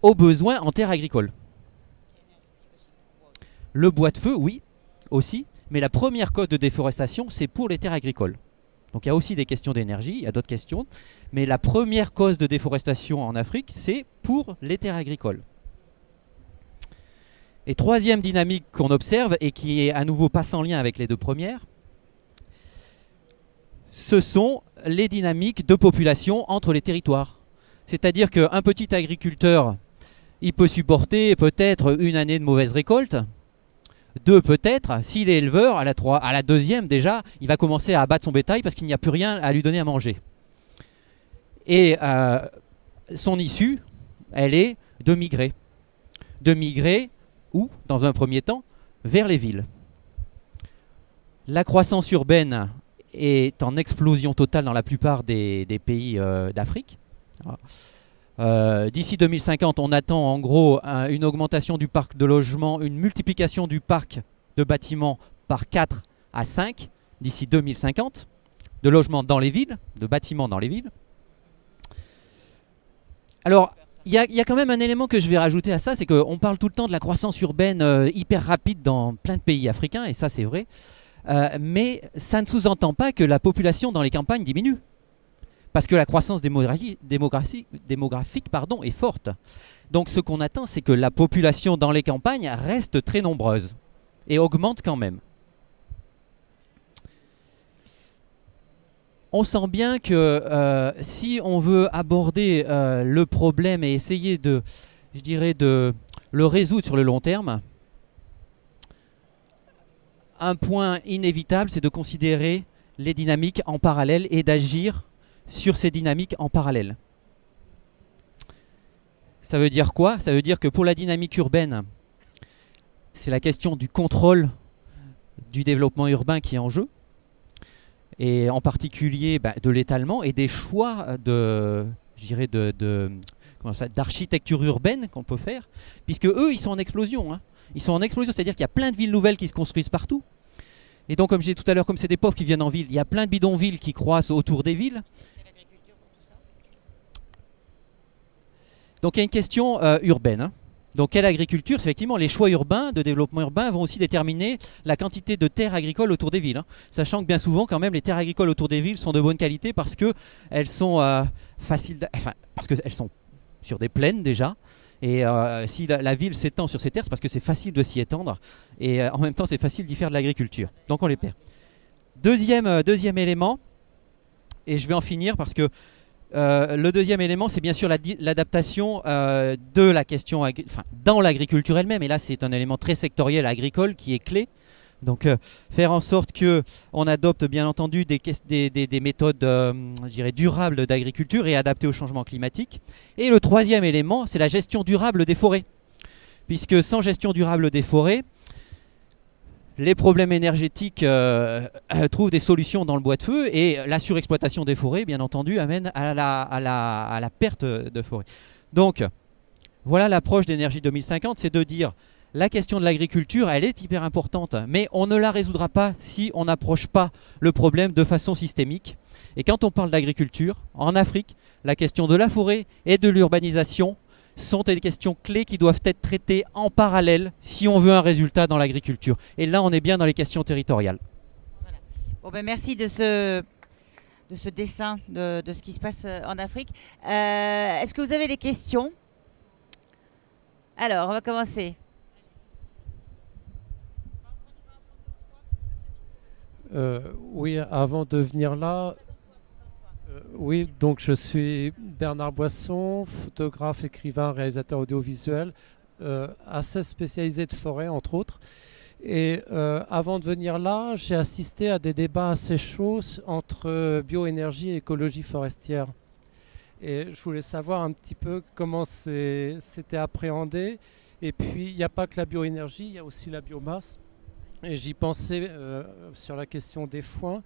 aux besoins en terres agricoles. Le bois de feu, oui, aussi, mais la première cause de déforestation, c'est pour les terres agricoles. Donc il y a aussi des questions d'énergie, il y a d'autres questions, mais la première cause de déforestation en Afrique, c'est pour les terres agricoles. Et troisième dynamique qu'on observe, et qui est à nouveau pas sans lien avec les deux premières, ce sont les dynamiques de population entre les territoires. C'est-à-dire qu'un petit agriculteur, il peut supporter peut-être une année de mauvaise récolte, deux peut-être, s'il est éleveur, à la deuxième déjà, il va commencer à abattre son bétail parce qu'il n'y a plus rien à lui donner à manger. Et son issue, elle est de migrer. De migrer, où, dans un premier temps, vers les villes. La croissance urbaine est en explosion totale dans la plupart des pays d'Afrique. D'ici 2050, on attend en gros une augmentation du parc de logements, une multiplication du parc de bâtiments par 4 à 5 d'ici 2050, de logements dans les villes, de bâtiments dans les villes. Alors, il y a quand même un élément que je vais rajouter à ça, c'est qu'on parle tout le temps de la croissance urbaine hyper rapide dans plein de pays africains, et ça c'est vrai, mais ça ne sous-entend pas que la population dans les campagnes diminue. Parce que la croissance démographique est forte. Donc ce qu'on attend, c'est que la population dans les campagnes reste très nombreuse et augmente quand même. On sent bien que si on veut aborder le problème et essayer de le résoudre sur le long terme, un point inévitable, c'est de considérer les dynamiques en parallèle et d'agir sur ces dynamiques en parallèle. Ça veut dire quoi? Ça veut dire que pour la dynamique urbaine, c'est la question du contrôle du développement urbain qui est en jeu, et en particulier de l'étalement et des choix d'architecture urbaine qu'on peut faire, puisque eux, ils sont en explosion. Hein. Ils sont en explosion, c'est-à-dire qu'il y a plein de villes nouvelles qui se construisent partout. Et donc, comme je disais tout à l'heure, comme c'est des pauvres qui viennent en ville, il y a plein de bidonvilles qui croissent autour des villes. Donc il y a une question urbaine. Hein. Donc quelle agriculture? Effectivement, les choix urbains, de développement urbain, vont aussi déterminer la quantité de terres agricoles autour des villes. Hein. Sachant que bien souvent, quand même, les terres agricoles autour des villes sont de bonne qualité parce qu'elles sont parce qu'elles sont sur des plaines déjà. Et si la ville s'étend sur ces terres, c'est parce que c'est facile de s'y étendre. Et en même temps, c'est facile d'y faire de l'agriculture. Donc on les perd. Deuxième élément, et je vais en finir parce que le deuxième élément, c'est bien sûr l'adaptation de la question dans l'agriculture elle-même. Et là, c'est un élément très sectoriel agricole qui est clé. Donc, faire en sorte qu'on adopte, bien entendu, des méthodes durables d'agriculture et adaptées au changement climatique. Et le troisième élément, c'est la gestion durable des forêts. Puisque sans gestion durable des forêts, les problèmes énergétiques trouvent des solutions dans le bois de feu, et la surexploitation des forêts, bien entendu, amène à la perte de forêts. Donc, voilà l'approche d'Énergie 2050, c'est de dire la question de l'agriculture, elle est hyper importante, mais on ne la résoudra pas si on n'approche pas le problème de façon systémique. Et quand on parle d'agriculture, en Afrique, la question de la forêt et de l'urbanisation sont des questions clés qui doivent être traitées en parallèle si on veut un résultat dans l'agriculture. Et là, on est bien dans les questions territoriales. Voilà. Bon, merci de ce dessin de ce qui se passe en Afrique. Est-ce que vous avez des questions? Alors, on va commencer. Oui, avant de venir là, oui, donc je suis Bernard Boisson, photographe, écrivain, réalisateur audiovisuel, assez spécialisé de forêt, entre autres. Et avant de venir là, j'ai assisté à des débats assez chauds entre bioénergie et écologie forestière. Et je voulais savoir un petit peu comment c'était appréhendé. Et puis, il n'y a pas que la bioénergie, il y a aussi la biomasse. Et j'y pensais sur la question des foins.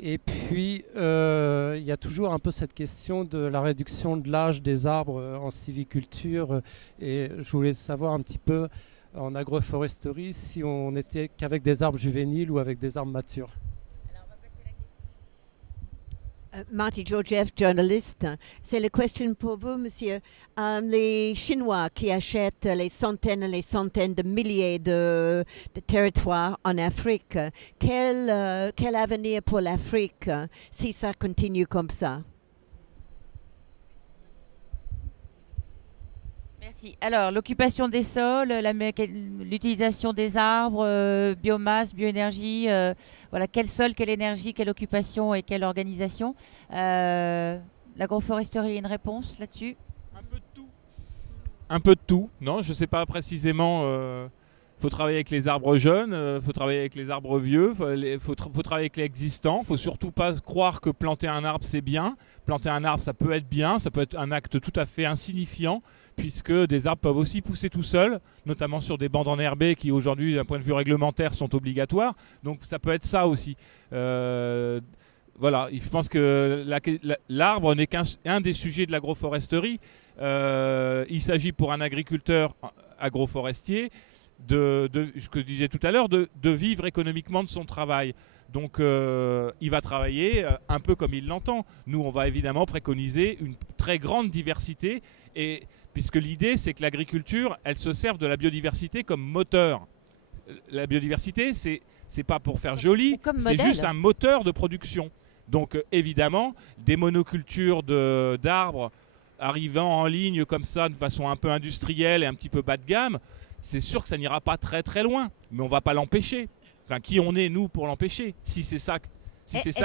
Et puis, il y a toujours un peu cette question de la réduction de l'âge des arbres en sylviculture. Et je voulais savoir un petit peu en agroforesterie si on n'était qu'avec des arbres juvéniles ou avec des arbres matures. Marty Georgiev, journaliste. C'est la question pour vous, monsieur. Les Chinois qui achètent les centaines et les centaines de milliers de territoires en Afrique, quel avenir pour l'Afrique si ça continue comme ça? Merci. Alors, l'occupation des sols, l'utilisation des arbres, biomasse, bioénergie, voilà, quel sol, quelle énergie, quelle occupation et quelle organisation. L'agroforesterie, une réponse là-dessus? Un peu de tout. Un peu de tout. Non, je ne sais pas précisément. faut travailler avec les arbres jeunes, faut travailler avec les arbres vieux, faut travailler avec l'existant. Faut surtout pas croire que planter un arbre c'est bien. Planter un arbre ça peut être bien, ça peut être un acte tout à fait insignifiant, puisque des arbres peuvent aussi pousser tout seuls, notamment sur des bandes enherbées qui aujourd'hui d'un point de vue réglementaire sont obligatoires. Donc ça peut être ça aussi. Voilà, je pense que l'arbre n'est qu'un des sujets de l'agroforesterie. Il s'agit pour un agriculteur agroforestier ce que je disais tout à l'heure, de vivre économiquement de son travail. Donc il va travailler un peu comme il l'entend. Nous, on va évidemment préconiser une très grande diversité, puisque l'idée, c'est que l'agriculture, elle se serve de la biodiversité comme moteur. La biodiversité, c'est pas pour faire joli, c'est juste un moteur de production. Donc évidemment, des monocultures d'arbres arrivant en ligne comme ça, de façon un peu industrielle et un petit peu bas de gamme, c'est sûr que ça n'ira pas très très loin, mais on ne va pas l'empêcher. Enfin, qui on est, nous, pour l'empêcher? Si c'est ça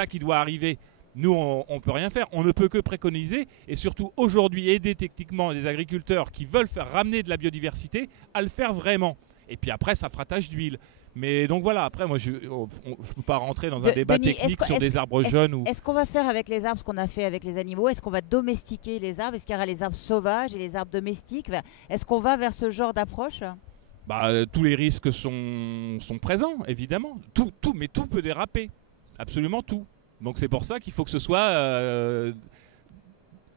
qui doit arriver, nous, on ne peut rien faire. On ne peut que préconiser et surtout aujourd'hui aider techniquement les agriculteurs qui veulent faire ramener de la biodiversité à le faire vraiment. Et puis après, ça fera tache d'huile. Mais donc voilà, après, moi, je ne peux pas rentrer dans un débat technique sur des arbres jeunes. Est-ce qu'on va faire avec les arbres ce qu'on a fait avec les animaux? Est-ce qu'on va domestiquer les arbres? Est-ce qu'il y aura les arbres sauvages et les arbres domestiques? Est-ce qu'on va vers ce genre d'approche? Tous les risques sont présents, évidemment. Mais tout peut déraper. Absolument tout. Donc c'est pour ça qu'il faut que ce soit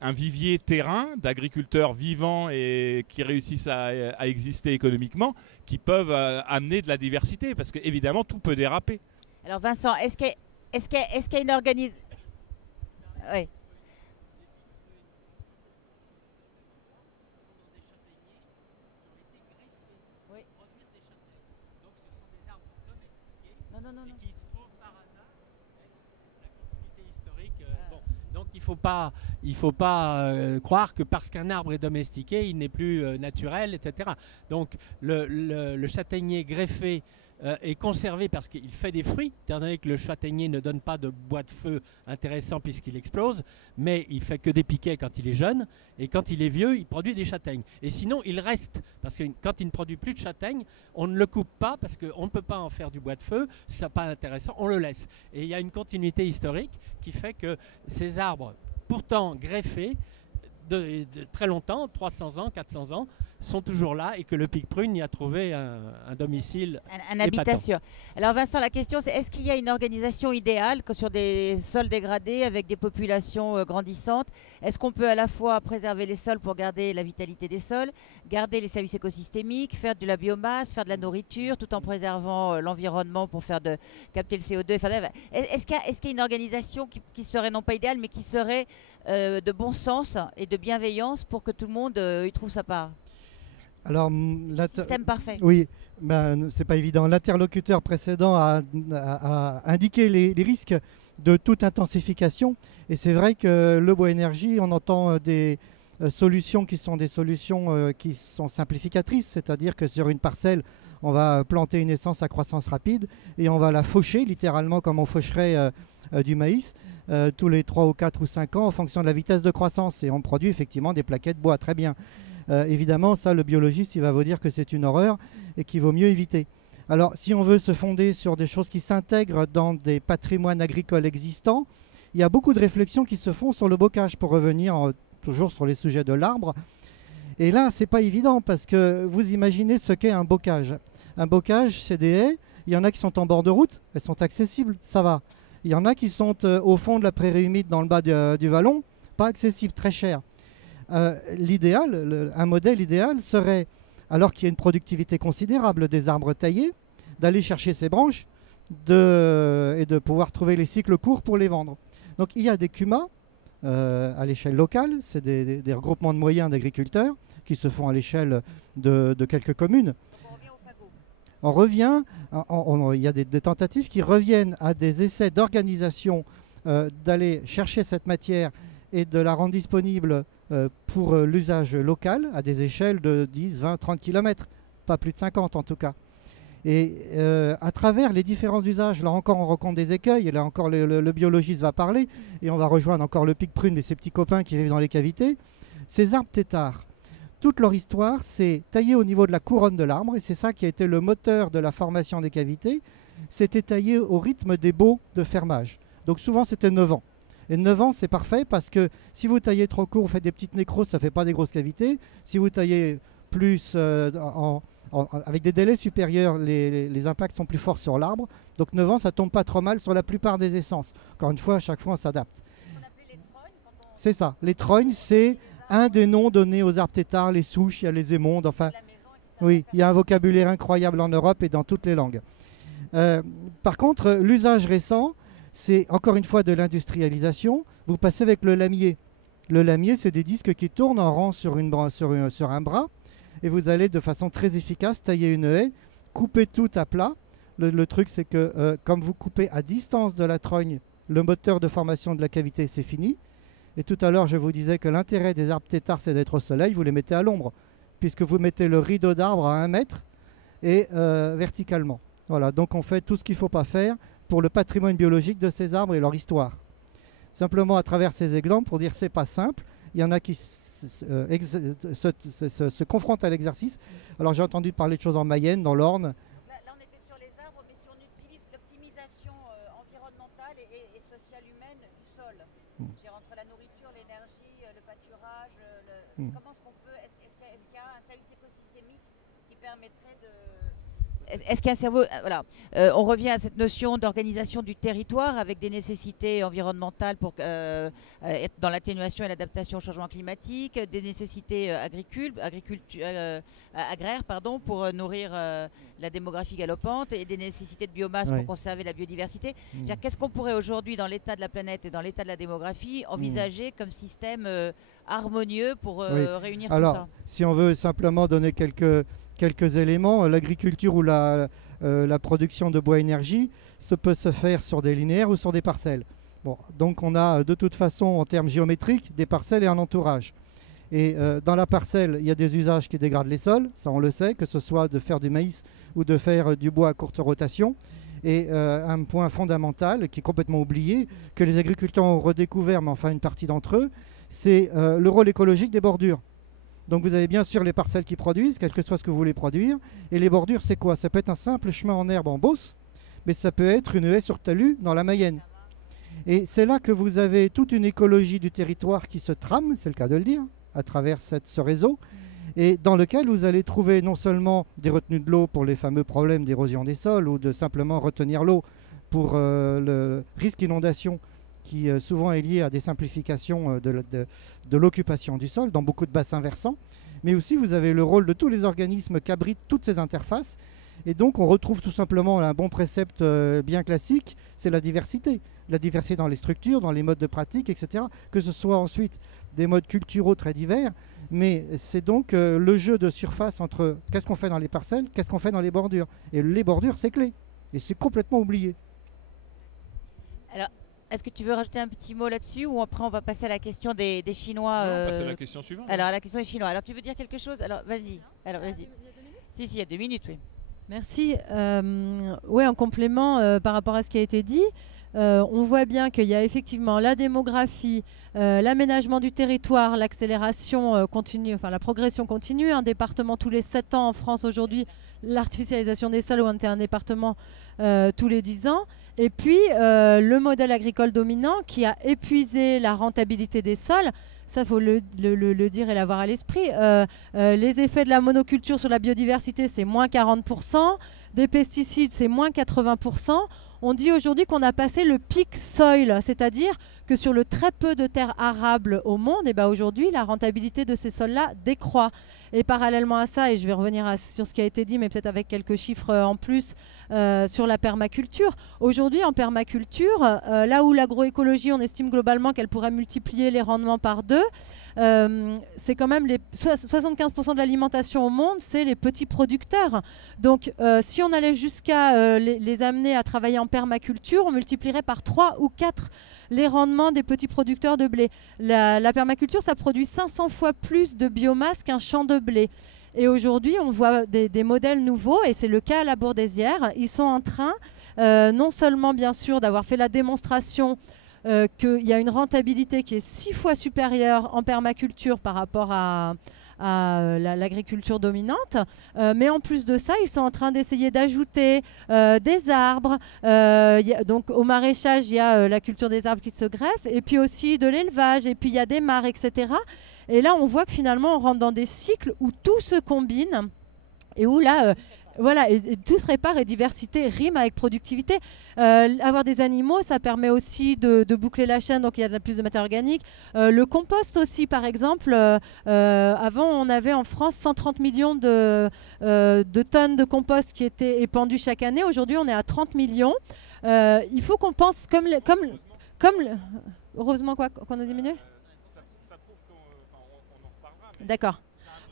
un vivier terrain d'agriculteurs vivants et qui réussissent à exister économiquement, qui peuvent amener de la diversité, parce qu'évidemment tout peut déraper. Alors Vincent, est-ce qu'il y a une organisation? Oui. Et qui se trouvent par hasard avec la continuité historique. Donc il faut pas croire que parce qu'un arbre est domestiqué, il n'est plus naturel, etc. Donc le châtaignier greffé est conservé parce qu'il fait des fruits, étant donné que le châtaignier ne donne pas de bois de feu intéressant puisqu'il explose, mais il fait que des piquets quand il est jeune, et quand il est vieux, il produit des châtaignes. Et sinon, il reste, parce que quand il ne produit plus de châtaignes, on ne le coupe pas, parce qu'on ne peut pas en faire du bois de feu, si ça n'est pas intéressant, on le laisse. Et il y a une continuité historique qui fait que ces arbres, pourtant greffés, de très longtemps, 300 ans, 400 ans, sont toujours là, et que le pic-prune y a trouvé un domicile un habitation. Alors Vincent, la question c'est, est-ce qu'il y a une organisation idéale que sur des sols dégradés avec des populations grandissantes? Est-ce qu'on peut à la fois préserver les sols pour garder la vitalité des sols, garder les services écosystémiques, faire de la biomasse, faire de la nourriture, tout en préservant l'environnement pour capter le CO2 Est-ce qu'il y a une organisation qui serait non pas idéale, mais qui serait de bon sens et de bienveillance pour que tout le monde y trouve sa part? Alors, système parfait. Oui, c'est pas évident. L'interlocuteur précédent a indiqué les risques de toute intensification. Et c'est vrai que le bois énergie, on entend des solutions qui sont des solutions qui sont simplificatrices, c'est-à-dire que sur une parcelle, on va planter une essence à croissance rapide et on va la faucher littéralement comme on faucherait du maïs tous les 3 ou 4 ou 5 ans en fonction de la vitesse de croissance. Et on produit effectivement des plaquettes de bois, très bien. Évidemment, ça, le biologiste, il va vous dire que c'est une horreur et qu'il vaut mieux éviter. Alors, si on veut se fonder sur des choses qui s'intègrent dans des patrimoines agricoles existants, il y a beaucoup de réflexions qui se font sur le bocage, pour revenir toujours sur les sujets de l'arbre. Et là, c'est pas évident, parce que vous imaginez ce qu'est un bocage. Un bocage, c'est des haies. Il y en a qui sont en bord de route, elles sont accessibles, ça va. Il y en a qui sont au fond de la prairie humide, dans le bas du vallon, pas accessibles, très cher. L'idéal, un modèle idéal serait, alors qu'il y a une productivité considérable des arbres taillés, d'aller chercher ces branches et de pouvoir trouver les cycles courts pour les vendre. Donc il y a des CUMA à l'échelle locale, c'est des regroupements de moyens d'agriculteurs qui se font à l'échelle de quelques communes. On revient, il y a des tentatives qui reviennent à des essais d'organisation d'aller chercher cette matière et de la rendre disponible pour l'usage local à des échelles de 10, 20, 30 km, pas plus de 50 en tout cas. Et à travers les différents usages, là encore on rencontre des écueils, et là encore le biologiste va parler, et on va rejoindre encore le pic-prune et ses petits copains qui vivent dans les cavités. Ces arbres têtards, toute leur histoire, c'est tailler au niveau de la couronne de l'arbre, et c'est ça qui a été le moteur de la formation des cavités. C'était taillé au rythme des baux de fermage. Donc souvent, c'était 9 ans. Et 9 ans, c'est parfait parce que si vous taillez trop court, vous faites des petites nécroses, ça ne fait pas des grosses cavités. Si vous taillez plus avec des délais supérieurs, les impacts sont plus forts sur l'arbre. Donc 9 ans, ça ne tombe pas trop mal sur la plupart des essences. Encore une fois, à chaque fois, on s'adapte. C'est ça. Les trognes, c'est un des noms donnés aux arbres têtards, les souches, il y a les émondes, enfin... Oui, il y a un vocabulaire incroyable en Europe et dans toutes les langues. Par contre, l'usage récent, c'est encore une fois de l'industrialisation. Vous passez avec le lamier. Le lamier, c'est des disques qui tournent en rang sur un bras. Et vous allez de façon très efficace tailler une haie, couper tout à plat. Le truc, c'est que comme vous coupez à distance de la trogne, le moteur de formation de la cavité, c'est fini. Et tout à l'heure, je vous disais que l'intérêt des arbres têtards, c'est d'être au soleil. Vous les mettez à l'ombre, puisque vous mettez le rideau d'arbres à 1 mètre et verticalement. Voilà, donc on fait tout ce qu'il ne faut pas faire pour le patrimoine biologique de ces arbres et leur histoire. Simplement à travers ces exemples, pour dire que ce n'est pas simple, il y en a qui se confrontent à l'exercice. Alors j'ai entendu parler de choses en Mayenne, dans l'Orne. Là, on était sur les arbres, mais si on utilise l'optimisation environnementale et sociale humaine du sol, entre la nourriture, l'énergie, le pâturage, comment est-ce qu'on peut, est-ce qu'il y a un service écosystémique qui permettrait de... Est-ce qu'il y a un cerveau... Voilà. On revient à cette notion d'organisation du territoire avec des nécessités environnementales pour être dans l'atténuation et l'adaptation au changement climatique, des nécessités agraires pour nourrir la démographie galopante et des nécessités de biomasse pour conserver la biodiversité. Qu'est-ce qu'on pourrait aujourd'hui, dans l'état de la planète et dans l'état de la démographie, envisager comme système harmonieux pour réunir tout ça? Alors, si on veut simplement donner quelques éléments, l'agriculture ou la production de bois-énergie, ça peut se faire sur des linéaires ou sur des parcelles. Bon, donc on a de toute façon en termes géométriques des parcelles et un entourage. Et dans la parcelle, il y a des usages qui dégradent les sols, ça on le sait, que ce soit de faire du maïs ou de faire du bois à courte rotation. Et un point fondamental qui est complètement oublié, que les agriculteurs ont redécouvert, mais enfin une partie d'entre eux, c'est le rôle écologique des bordures. Donc vous avez bien sûr les parcelles qui produisent, quel que soit ce que vous voulez produire. Et les bordures, c'est quoi? Ça peut être un simple chemin en herbe en Beauce, mais ça peut être une haie sur talus dans la Mayenne. Et c'est là que vous avez toute une écologie du territoire qui se trame, c'est le cas de le dire, à travers ce réseau, et dans lequel vous allez trouver non seulement des retenues de l'eau pour les fameux problèmes d'érosion des sols, ou de simplement retenir l'eau pour le risque d'inondation, qui souvent est lié à des simplifications de l'occupation du sol dans beaucoup de bassins versants. Mais aussi, vous avez le rôle de tous les organismes qui abritent toutes ces interfaces. Et donc, on retrouve tout simplement un bon précepte bien classique, c'est la diversité. La diversité dans les structures, dans les modes de pratique, etc. Que ce soit ensuite des modes culturaux très divers. Mais c'est donc le jeu de surface entre qu'est-ce qu'on fait dans les parcelles, qu'est-ce qu'on fait dans les bordures. Et les bordures, c'est clé. Et c'est complètement oublié. Alors, est-ce que tu veux rajouter un petit mot là-dessus ou après on va passer à la question des Chinois? Non, on passe à la question suivante. Alors, à la question des Chinois. Alors, tu veux dire quelque chose? Alors, vas-y. Si, il y a 2 minutes, oui. Merci. Oui, en complément par rapport à ce qui a été dit, on voit bien qu'il y a effectivement la démographie, l'aménagement du territoire, l'accélération continue, enfin la progression continue. Un département tous les 7 ans en France aujourd'hui, l'artificialisation des sols, ou un département tous les 10 ans. Et puis le modèle agricole dominant qui a épuisé la rentabilité des sols. Ça, il faut le dire et l'avoir à l'esprit. Les effets de la monoculture sur la biodiversité, c'est moins 40%. Des pesticides, c'est moins 80%. On dit aujourd'hui qu'on a passé le peak soil, c'est-à-dire que sur le très peu de terres arables au monde, et ben aujourd'hui, la rentabilité de ces sols-là décroît. Et parallèlement à ça, et je vais revenir sur ce qui a été dit, mais peut-être avec quelques chiffres en plus, sur la permaculture. Aujourd'hui, en permaculture, là où l'agroécologie, on estime globalement qu'elle pourrait multiplier les rendements par 2, c'est quand même 75% de l'alimentation au monde, c'est les petits producteurs. Donc, si on allait jusqu'à les amener à travailler en permaculture, on multiplierait par 3 ou 4 les rendements des petits producteurs de blé. La permaculture, ça produit 500 fois plus de biomasse qu'un champ de blé. Et aujourd'hui, on voit des modèles nouveaux, et c'est le cas à la Bourdaissière. Ils sont en train, non seulement bien sûr d'avoir fait la démonstration qu'il y a une rentabilité qui est 6 fois supérieure en permaculture par rapport à l'agriculture dominante. Mais en plus de ça, ils sont en train d'essayer d'ajouter des arbres. Donc au maraîchage, il y a la culture des arbres qui se greffent, et puis aussi de l'élevage, et puis il y a des mares, etc. Et là, on voit que finalement, on rentre dans des cycles où tout se combine et où là... voilà, et tout se répare et diversité rime avec productivité. Avoir des animaux, ça permet aussi de boucler la chaîne, donc il y a plus de matière organique. Le compost aussi, par exemple. Avant, on avait en France 130 millions de tonnes de compost qui étaient épandues chaque année. Aujourd'hui, on est à 30 millions. Il faut qu'on pense heureusement qu'on a diminué. Ça prouve qu'on en reparlera. D'accord.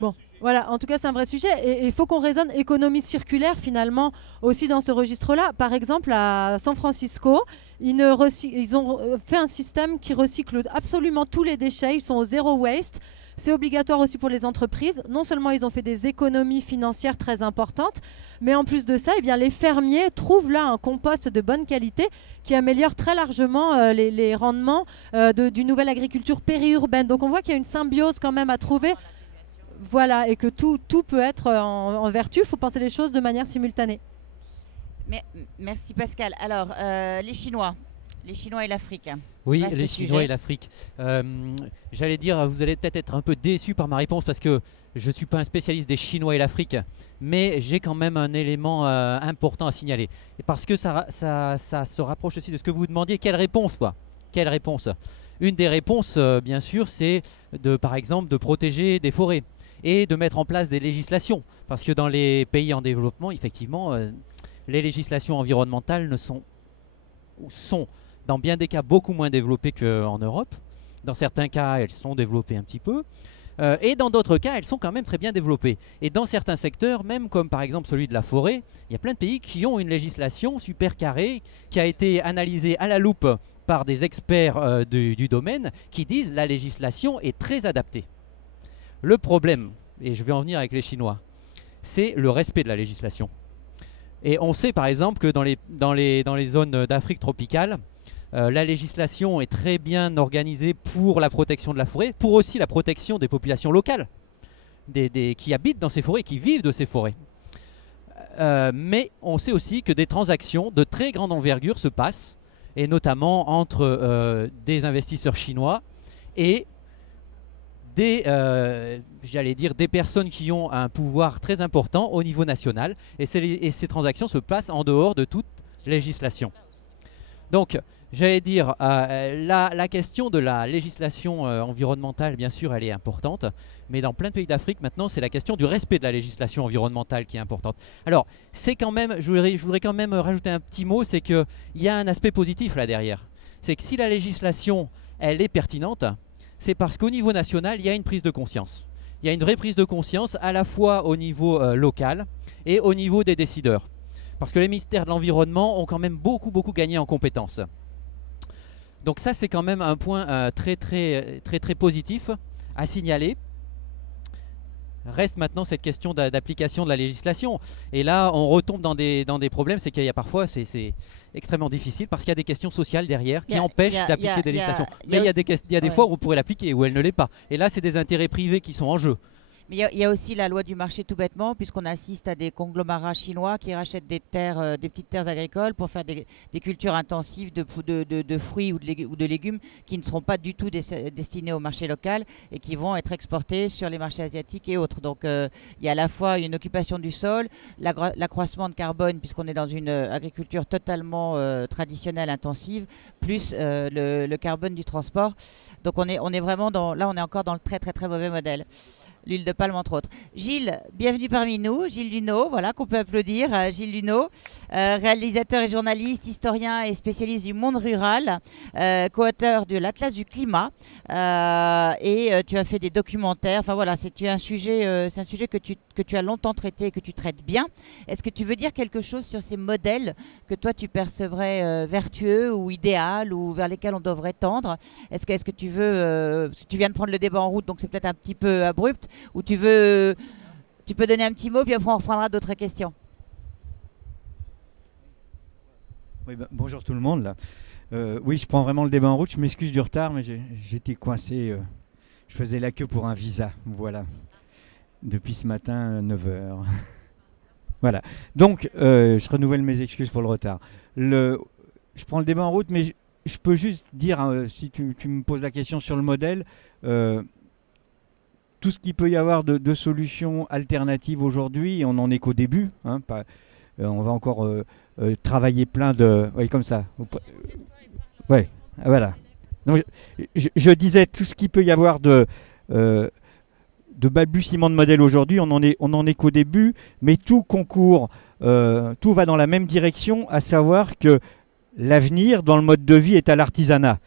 Bon, voilà, en tout cas, c'est un vrai sujet. Et il faut qu'on raisonne économie circulaire, finalement, aussi dans ce registre-là. Par exemple, à San Francisco, ils ont fait un système qui recycle absolument tous les déchets. Ils sont au zéro waste. C'est obligatoire aussi pour les entreprises. Non seulement ils ont fait des économies financières très importantes, mais en plus de ça, eh bien, les fermiers trouvent là un compost de bonne qualité qui améliore très largement les rendements d'une nouvelle agriculture périurbaine. Donc on voit qu'il y a une symbiose quand même à trouver. Voilà, et que tout peut être en vertu. Il faut penser les choses de manière simultanée. Merci Pascal. Alors, les Chinois et l'Afrique. Oui, Vaste les sujet. Chinois et l'Afrique. J'allais dire, vous allez peut-être être un peu déçus par ma réponse parce que je ne suis pas un spécialiste des Chinois et l'Afrique, mais j'ai quand même un élément important à signaler. Et parce que ça se rapproche aussi de ce que vous demandiez. Quelle réponse, quoi ? Quelle réponse ? Une des réponses, bien sûr, c'est par exemple de protéger des forêts et de mettre en place des législations. Parce que dans les pays en développement, effectivement, les législations environnementales sont dans bien des cas beaucoup moins développées qu'en Europe. Dans certains cas, elles sont développées un petit peu. Et dans d'autres cas, elles sont quand même très bien développées. Et dans certains secteurs, même comme par exemple celui de la forêt, il y a plein de pays qui ont une législation super carrée, qui a été analysée à la loupe par des experts du domaine, qui disent la législation est très adaptée. Le problème, et je vais en venir avec les Chinois, c'est le respect de la législation. Et on sait par exemple que dans les zones d'Afrique tropicale, la législation est très bien organisée pour la protection de la forêt, pour aussi la protection des populations locales, qui habitent dans ces forêts, qui vivent de ces forêts. Mais on sait aussi que des transactions de très grande envergure se passent, et notamment entre des investisseurs chinois et des personnes qui ont un pouvoir très important au niveau national, et ces transactions se passent en dehors de toute législation. Donc, j'allais dire, la question de la législation environnementale, bien sûr, elle est importante, mais dans plein de pays d'Afrique, maintenant, c'est la question du respect de la législation environnementale qui est importante. Alors, c'est quand même, je voudrais quand même rajouter un petit mot, c'est qu'il y a un aspect positif là derrière. C'est que si la législation, elle est pertinente, c'est parce qu'au niveau national, il y a une prise de conscience. Il y a une vraie prise de conscience à la fois au niveau local et au niveau des décideurs. Parce que les ministères de l'Environnement ont quand même beaucoup gagné en compétences. Donc ça, c'est quand même un point très positif à signaler. Reste maintenant cette question d'application de la législation. Et là, on retombe dans des problèmes, c'est qu'il y a parfois, c'est extrêmement difficile parce qu'il y a des questions sociales derrière qui empêchent d'appliquer des législations. Mais il y a des fois où on pourrait l'appliquer, où elle ne l'est pas. Et là, c'est des intérêts privés qui sont en jeu. Mais il y a aussi la loi du marché tout bêtement, puisqu'on assiste à des conglomérats chinois qui rachètent des terres, des petites terres agricoles pour faire des cultures intensives de fruits ou de légumes qui ne seront pas du tout destinés au marché local et qui vont être exportés sur les marchés asiatiques et autres. Donc il y a à la fois une occupation du sol, l'accroissement de carbone, puisqu'on est dans une agriculture totalement traditionnelle, intensive, plus le carbone du transport. Donc on est vraiment là, on est encore dans le très mauvais modèle. L'huile de palme, entre autres. Gilles, bienvenue parmi nous. Gilles Luneau, voilà, qu'on peut applaudir. Gilles Luneau, réalisateur et journaliste, historien et spécialiste du monde rural, co-auteur de l'Atlas du climat. Et tu as fait des documentaires. Enfin voilà, c'est un sujet que tu as longtemps traité et que tu traites bien. Est-ce que tu veux dire quelque chose sur ces modèles que toi tu percevrais vertueux ou idéal ou vers lesquels on devrait tendre? Est-ce que tu veux... tu viens de prendre le débat en route, donc c'est peut-être un petit peu abrupt. Ou tu peux donner un petit mot, puis après on reprendra d'autres questions. Oui, bonjour tout le monde. Là. Oui, je prends vraiment le débat en route. Je m'excuse du retard, mais j'étais coincé. Je faisais la queue pour un visa. Voilà. depuis ce matin 9 heures. Voilà. Donc, je renouvelle mes excuses pour le retard. Je prends le débat en route, mais je peux juste dire, si tu me poses la question sur le modèle, tout ce qu'il peut y avoir de solutions alternatives aujourd'hui, on n'en est qu'au début. Hein, on va encore travailler plein de... Oui, comme ça. Oui, voilà. Donc, je disais, tout ce qu'il peut y avoir de balbutiement de modèles aujourd'hui, on n'en est qu'au début, mais tout concourt, tout va dans la même direction, à savoir que l'avenir dans le mode de vie est à l'artisanat.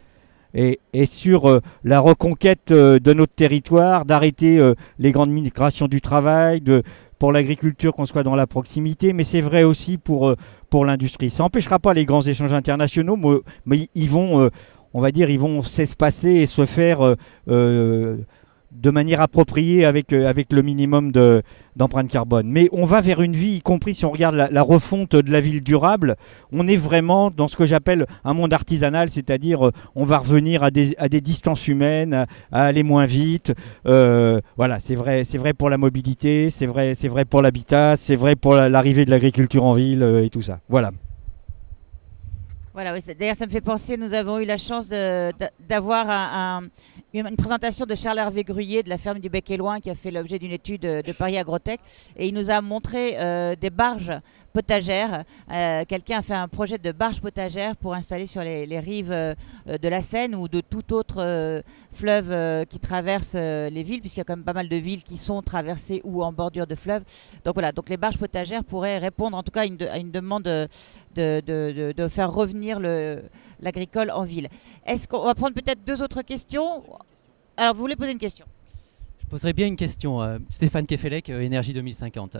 Et sur la reconquête de notre territoire, d'arrêter les grandes migrations du travail, pour l'agriculture qu'on soit dans la proximité, mais c'est vrai aussi pour l'industrie. Ça n'empêchera pas les grands échanges internationaux, mais ils vont, on va dire, ils vont s'espacer et se faire de manière appropriée avec le minimum d'empreinte carbone. Mais on va vers une vie, y compris si on regarde la refonte de la ville durable, on est vraiment dans ce que j'appelle un monde artisanal, c'est-à-dire on va revenir à des distances humaines, à aller moins vite. Voilà, c'est vrai pour la mobilité, c'est vrai pour l'habitat, c'est vrai pour l'arrivée de l'agriculture en ville et tout ça. Voilà. Voilà, oui, d'ailleurs, ça me fait penser, nous avons eu la chance d'avoir une présentation de Charles Hervé Gruyé de la ferme du Bec et Loin qui a fait l'objet d'une étude de Paris Agrotech, et il nous a montré des barges potagères. Quelqu'un a fait un projet de barge potagère pour installer sur les rives de la Seine ou de tout autre fleuve qui traverse les villes, puisqu'il y a quand même pas mal de villes qui sont traversées ou en bordure de fleuve. Donc voilà, donc les barges potagères pourraient répondre en tout cas à une demande de faire revenir l'agricole en ville. Est-ce qu'on va prendre peut-être deux autres questions? Alors, vous voulez poser une question? Je poserai bien une question. Stéphane Kefelec, Énergie 2050.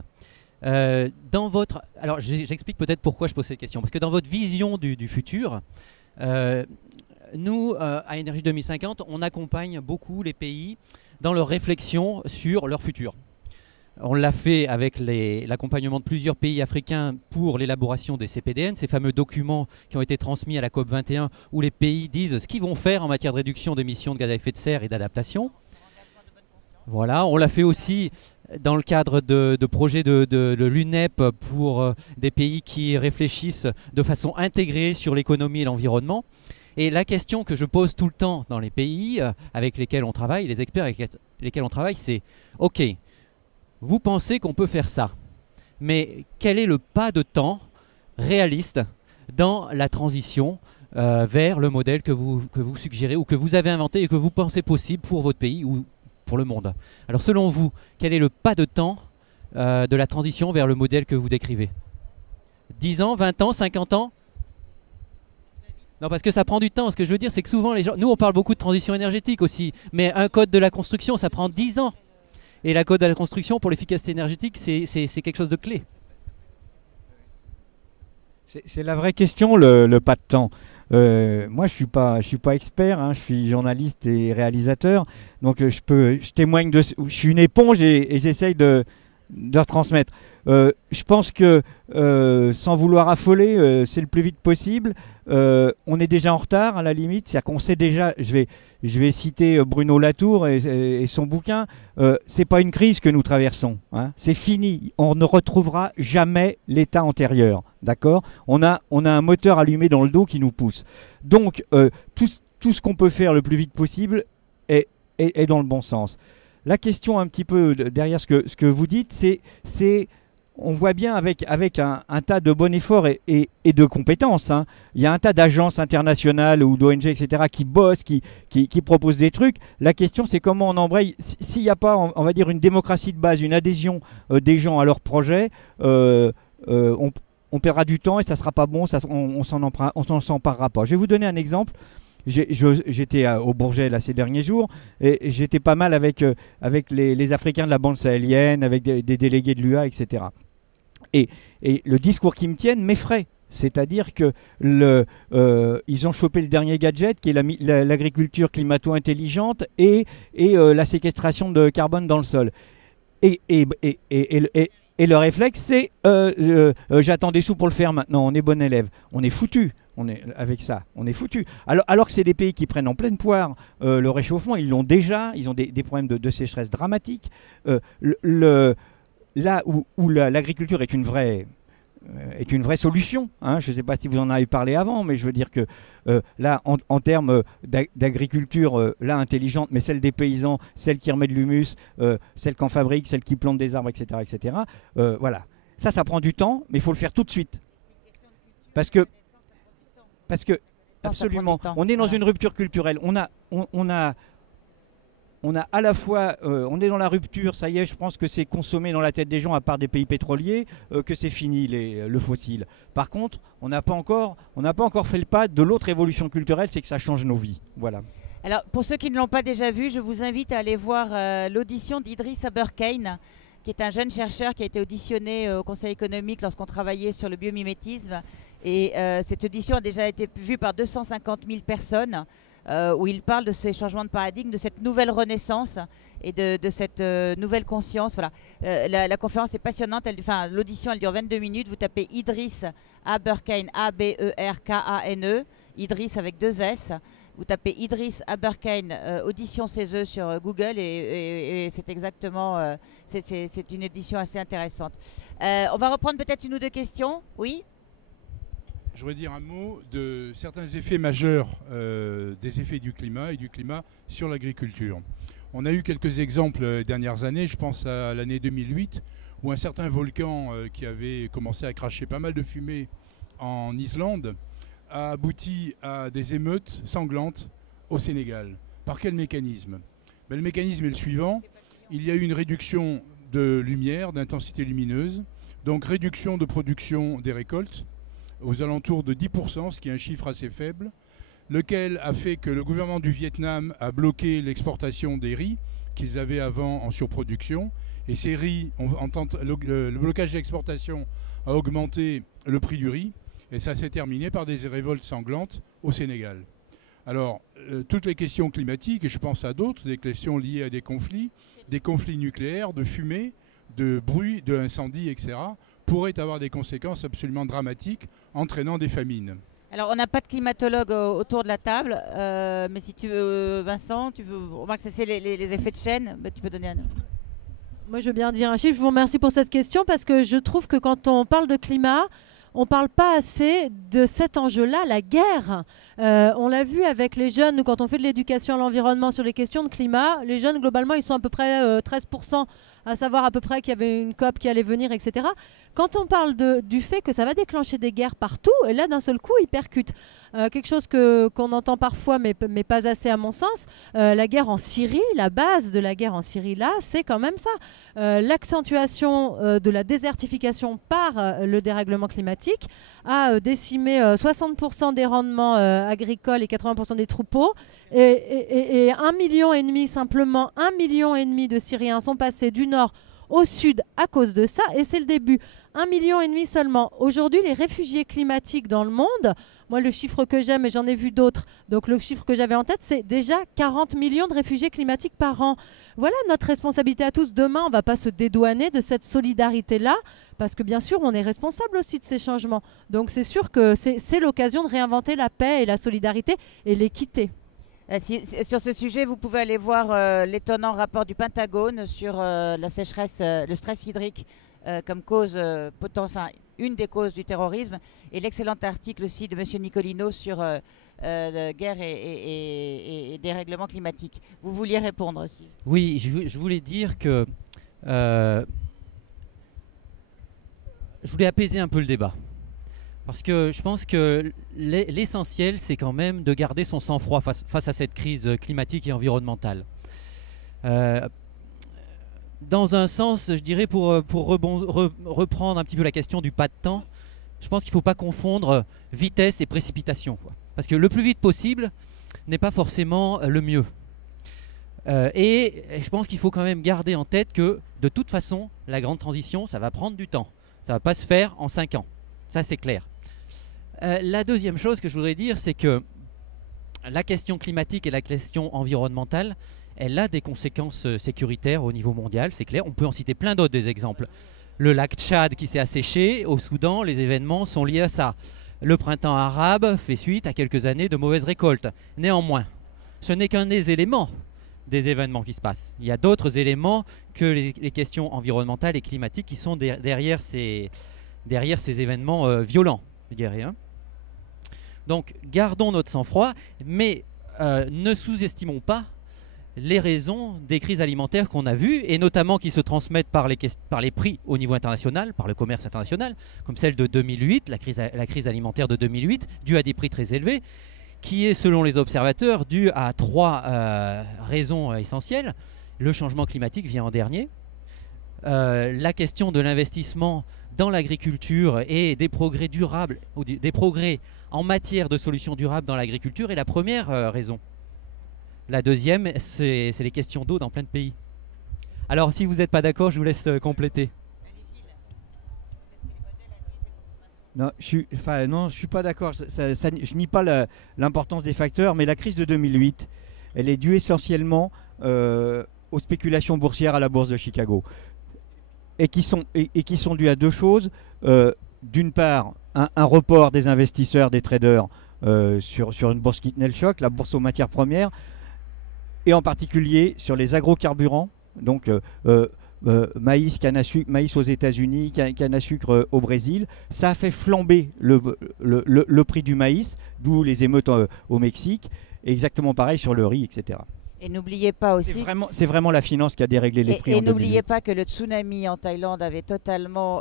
Alors, j'explique peut-être pourquoi je pose cette question. Parce que dans votre vision du futur, nous, à Énergie 2050, on accompagne beaucoup les pays dans leur réflexion sur leur futur. On l'a fait avec l'accompagnement de plusieurs pays africains pour l'élaboration des CPDN, ces fameux documents qui ont été transmis à la COP21 où les pays disent ce qu'ils vont faire en matière de réduction d'émissions de gaz à effet de serre et d'adaptation. Voilà, on l'a fait aussi dans le cadre de projets de l'UNEP pour des pays qui réfléchissent de façon intégrée sur l'économie et l'environnement. Et la question que je pose tout le temps dans les pays avec lesquels on travaille, les experts avec lesquels on travaille, c'est OK, vous pensez qu'on peut faire ça, mais quel est le pas de temps réaliste dans la transition vers le modèle que vous suggérez ou que vous avez inventé et que vous pensez possible pour votre pays ou pour le monde? Alors selon vous, quel est le pas de temps de la transition vers le modèle que vous décrivez? 10 ans, 20 ans, 50 ans? Non, parce que ça prend du temps. Ce que je veux dire, c'est que souvent les gens... Nous, on parle beaucoup de transition énergétique aussi, mais un code de la construction, ça prend 10 ans. Et la code de la construction, pour l'efficacité énergétique, c'est quelque chose de clé. C'est la vraie question, le pas de temps. Moi, je suis pas expert, hein, je suis journaliste et réalisateur, donc je témoigne je suis une éponge et j'essaye de retransmettre. Je pense que, sans vouloir affoler, c'est le plus vite possible. On est déjà en retard, à la limite. C'est-à-dire qu'on sait déjà, je vais citer Bruno Latour et son bouquin, c'est pas une crise que nous traversons. Hein, c'est fini. On ne retrouvera jamais l'état antérieur. D'accord ? On a un moteur allumé dans le dos qui nous pousse. Donc, tout ce qu'on peut faire le plus vite possible est dans le bon sens. La question un petit peu derrière ce que vous dites, c'est on voit bien avec un tas de bons efforts et de compétences. Hein. Il y a un tas d'agences internationales ou d'ONG, etc., qui bossent, qui proposent des trucs. La question, c'est comment on embraye. S'il n'y a pas, on va dire, une démocratie de base, une adhésion des gens à leur projet, on perdra du temps et ça ne sera pas bon, on s'en s'emparera pas. Je vais vous donner un exemple. J'étais au Bourget là, ces derniers jours et j'étais pas mal avec les Africains de la bande sahélienne, avec des délégués de l'UA, etc. Et le discours qu'ils me tiennent m'effraie. C'est-à-dire que ils ont chopé le dernier gadget qui est l'agriculture climato-intelligente et la séquestration de carbone dans le sol. Et le réflexe, c'est j'attends des sous pour le faire maintenant, on est bon élève. On est foutu. avec ça, on est foutu. Alors que c'est des pays qui prennent en pleine poire le réchauffement, ils l'ont déjà, ils ont des problèmes de sécheresse dramatiques. Là où l'agriculture est une vraie solution, hein. Je ne sais pas si vous en avez parlé avant, mais je veux dire que là, en termes d'agriculture intelligente, mais celle des paysans, celle qui remet de l'humus, celle qu'on fabrique, celle qui plante des arbres, etc. Voilà. Ça prend du temps, mais il faut le faire tout de suite. Parce que absolument, on est dans une rupture culturelle. On a à la fois, on est dans la rupture, ça y est, je pense que c'est consommé dans la tête des gens, à part des pays pétroliers, que c'est fini le fossile. Par contre, on n'a pas encore fait le pas de l'autre évolution culturelle, c'est que ça change nos vies. Voilà. Alors, pour ceux qui ne l'ont pas déjà vu, je vous invite à aller voir l'audition d'Idriss Aberkane, qui est un jeune chercheur qui a été auditionné au Conseil économique lorsqu'on travaillait sur le biomimétisme. Et cette audition a déjà été vue par 250 000 personnes, où il parle de ces changements de paradigme, de cette nouvelle renaissance et de cette nouvelle conscience. Voilà. La conférence est passionnante. L'audition, elle dure 22 minutes. Vous tapez Idriss Aberkane, A-B-E-R-K-A-N-E, Idriss avec 2 S. Vous tapez Idriss Aberkane, audition CESE sur Google et c'est exactement, c'est une audition assez intéressante. On va reprendre peut-être une ou deux questions. Oui ? Je voudrais dire un mot de certains effets majeurs des effets du climat et du climat sur l'agriculture. On a eu quelques exemples les dernières années. Je pense à l'année 2008 où un certain volcan qui avait commencé à cracher pas mal de fumée en Islande a abouti à des émeutes sanglantes au Sénégal. Par quel mécanisme ? Le mécanisme est le suivant. Il y a eu une réduction de lumière, d'intensité lumineuse, donc réduction de production des récoltes aux alentours de 10%, ce qui est un chiffre assez faible, lequel a fait que le gouvernement du Vietnam a bloqué l'exportation des riz qu'ils avaient avant en surproduction. Et ces riz, le blocage d'exportation a augmenté le prix du riz. Et ça s'est terminé par des révoltes sanglantes au Sénégal. Alors, toutes les questions climatiques, et je pense à d'autres, des questions liées à des conflits nucléaires, de fumée, de bruit, d'incendie, etc., pourraient avoir des conséquences absolument dramatiques, entraînant des famines. Alors, on n'a pas de climatologue autour de la table, mais si tu veux, Vincent, on va que c'est les effets de chaîne, tu peux donner un nom. Moi, je veux bien dire un chiffre. Je vous remercie pour cette question parce que je trouve que quand on parle de climat, on ne parle pas assez de cet enjeu-là, la guerre. On l'a vu avec les jeunes, nous, quand on fait de l'éducation à l'environnement sur les questions de climat, les jeunes, globalement, ils sont à peu près 13%, à savoir à peu près qu'il y avait une COP qui allait venir, etc. Quand on parle du fait que ça va déclencher des guerres partout, et là, d'un seul coup, ils percutent. Quelque chose qu'on entend parfois, mais pas assez à mon sens, la guerre en Syrie, la base de la guerre en Syrie, là, c'est quand même ça. L'accentuation de la désertification par le dérèglement climatique a décimé 60% des rendements agricoles et 80% des troupeaux. Et 1,5 million, simplement 1,5 million de Syriens sont passés du nord au sud à cause de ça, et c'est le début. 1,5 million seulement. Aujourd'hui, les réfugiés climatiques dans le monde, moi le chiffre que j'aime, et j'en ai vu d'autres, donc le chiffre que j'avais en tête, c'est déjà 40 millions de réfugiés climatiques par an. Voilà notre responsabilité à tous. Demain, on ne va pas se dédouaner de cette solidarité-là, parce que bien sûr, on est responsable aussi de ces changements. Donc c'est sûr que c'est l'occasion de réinventer la paix et la solidarité et l'équité. Sur ce sujet, vous pouvez aller voir l'étonnant rapport du Pentagone sur la sécheresse, le stress hydrique comme cause une des causes du terrorisme, et l'excellent article aussi de M. Nicolino sur guerre et dérèglement climatique. Vous vouliez répondre aussi? Oui, je voulais dire que je voulais apaiser un peu le débat. Parce que je pense que l'essentiel, c'est quand même de garder son sang-froid face à cette crise climatique et environnementale. Dans un sens, je dirais, pour reprendre un petit peu la question du pas de temps, je pense qu'il ne faut pas confondre vitesse et précipitation, quoi. Parce que le plus vite possible n'est pas forcément le mieux. Et je pense qu'il faut quand même garder en tête que, de toute façon, la grande transition, ça va prendre du temps. Ça ne va pas se faire en 5 ans. Ça, c'est clair. La deuxième chose que je voudrais dire, c'est que la question climatique et la question environnementale, elle a des conséquences sécuritaires au niveau mondial, c'est clair. On peut en citer plein d'autres des exemples. Le lac Tchad qui s'est asséché, au Soudan, les événements sont liés à ça. Le printemps arabe fait suite à quelques années de mauvaises récoltes. Néanmoins, ce n'est qu'un des éléments des événements qui se passent. Il y a d'autres éléments que les questions environnementales et climatiques qui sont derrière ces événements violents, je dirais. Hein. Donc gardons notre sang-froid, mais ne sous-estimons pas les raisons des crises alimentaires qu'on a vues, et notamment qui se transmettent par les prix au niveau international, par le commerce international, comme celle de 2008, la crise alimentaire de 2008, due à des prix très élevés, qui est, selon les observateurs, due à 3 raisons essentielles. Le changement climatique vient en dernier. La question de l'investissement dans l'agriculture et des progrès durables, ou des progrès en matière de solutions durables dans l'agriculture est la première raison. La deuxième, c'est les questions d'eau dans plein de pays. Alors, si vous n'êtes pas d'accord, je vous laisse compléter. Non, je suis pas d'accord. Je nie pas l'importance des facteurs, mais la crise de 2008, elle est due essentiellement aux spéculations boursières à la bourse de Chicago, et qui sont dues à 2 choses. D'une part, un report des investisseurs, des traders sur une bourse qui tenait le choc, la bourse aux matières premières, et en particulier sur les agrocarburants, donc maïs, canne à sucre, maïs aux États-Unis, canne à sucre au Brésil. Ça a fait flamber le prix du maïs, d'où les émeutes au Mexique. Et exactement pareil sur le riz, etc. Et n'oubliez pas aussi... C'est vraiment la finance qui a déréglé les prix. Et n'oubliez pas que le tsunami en Thaïlande avait totalement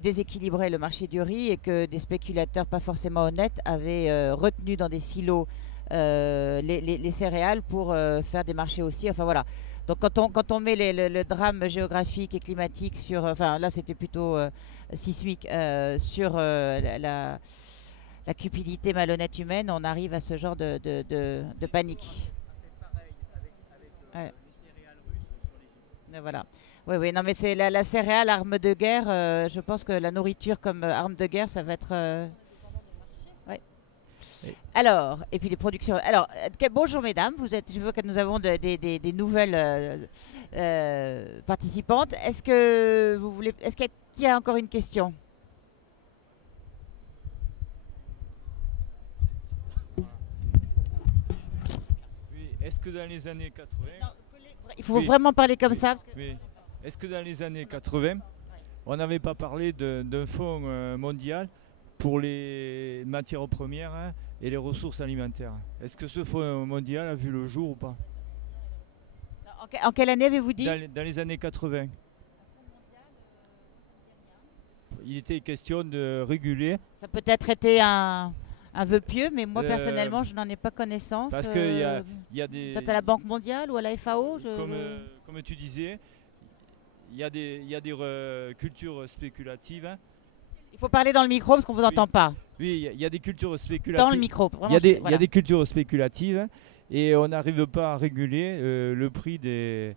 déséquilibré le marché du riz, et que des spéculateurs pas forcément honnêtes avaient retenu dans des silos les céréales pour faire des marchés aussi. Enfin voilà. Donc quand on met le drame géographique et climatique sur... Enfin là c'était plutôt sismique sur la cupidité malhonnête humaine, on arrive à ce genre de panique. Ouais. Voilà. Oui, non mais c'est la céréale, arme de guerre. Je pense que la nourriture comme arme de guerre, ça va être... Ouais. Alors, et puis les productions. Alors, bonjour mesdames, je vois que nous avons des nouvelles participantes. Est-ce qu'il y a encore une question? Oui, est-ce que dans les années 80... Non, il faut vraiment parler comme ça. Parce que... Oui. Est-ce que dans les années 80, on n'avait pas parlé d'un fonds mondial pour les matières premières et les ressources alimentaires? Est-ce que ce fonds mondial a vu le jour ou pas? En quelle année avez-vous dit? Dans les années 80. Il était question de réguler. Ça peut être été un vœu pieux, mais moi personnellement je n'en ai pas connaissance. Parce qu'il y a des... Peut-être à la Banque mondiale ou à la FAO comme tu disais, il y a des cultures spéculatives. Il faut parler dans le micro parce qu'on ne vous entend pas. Oui, il y a des cultures spéculatives. Dans le micro. Il y a des cultures spéculatives et on n'arrive pas à réguler le prix des...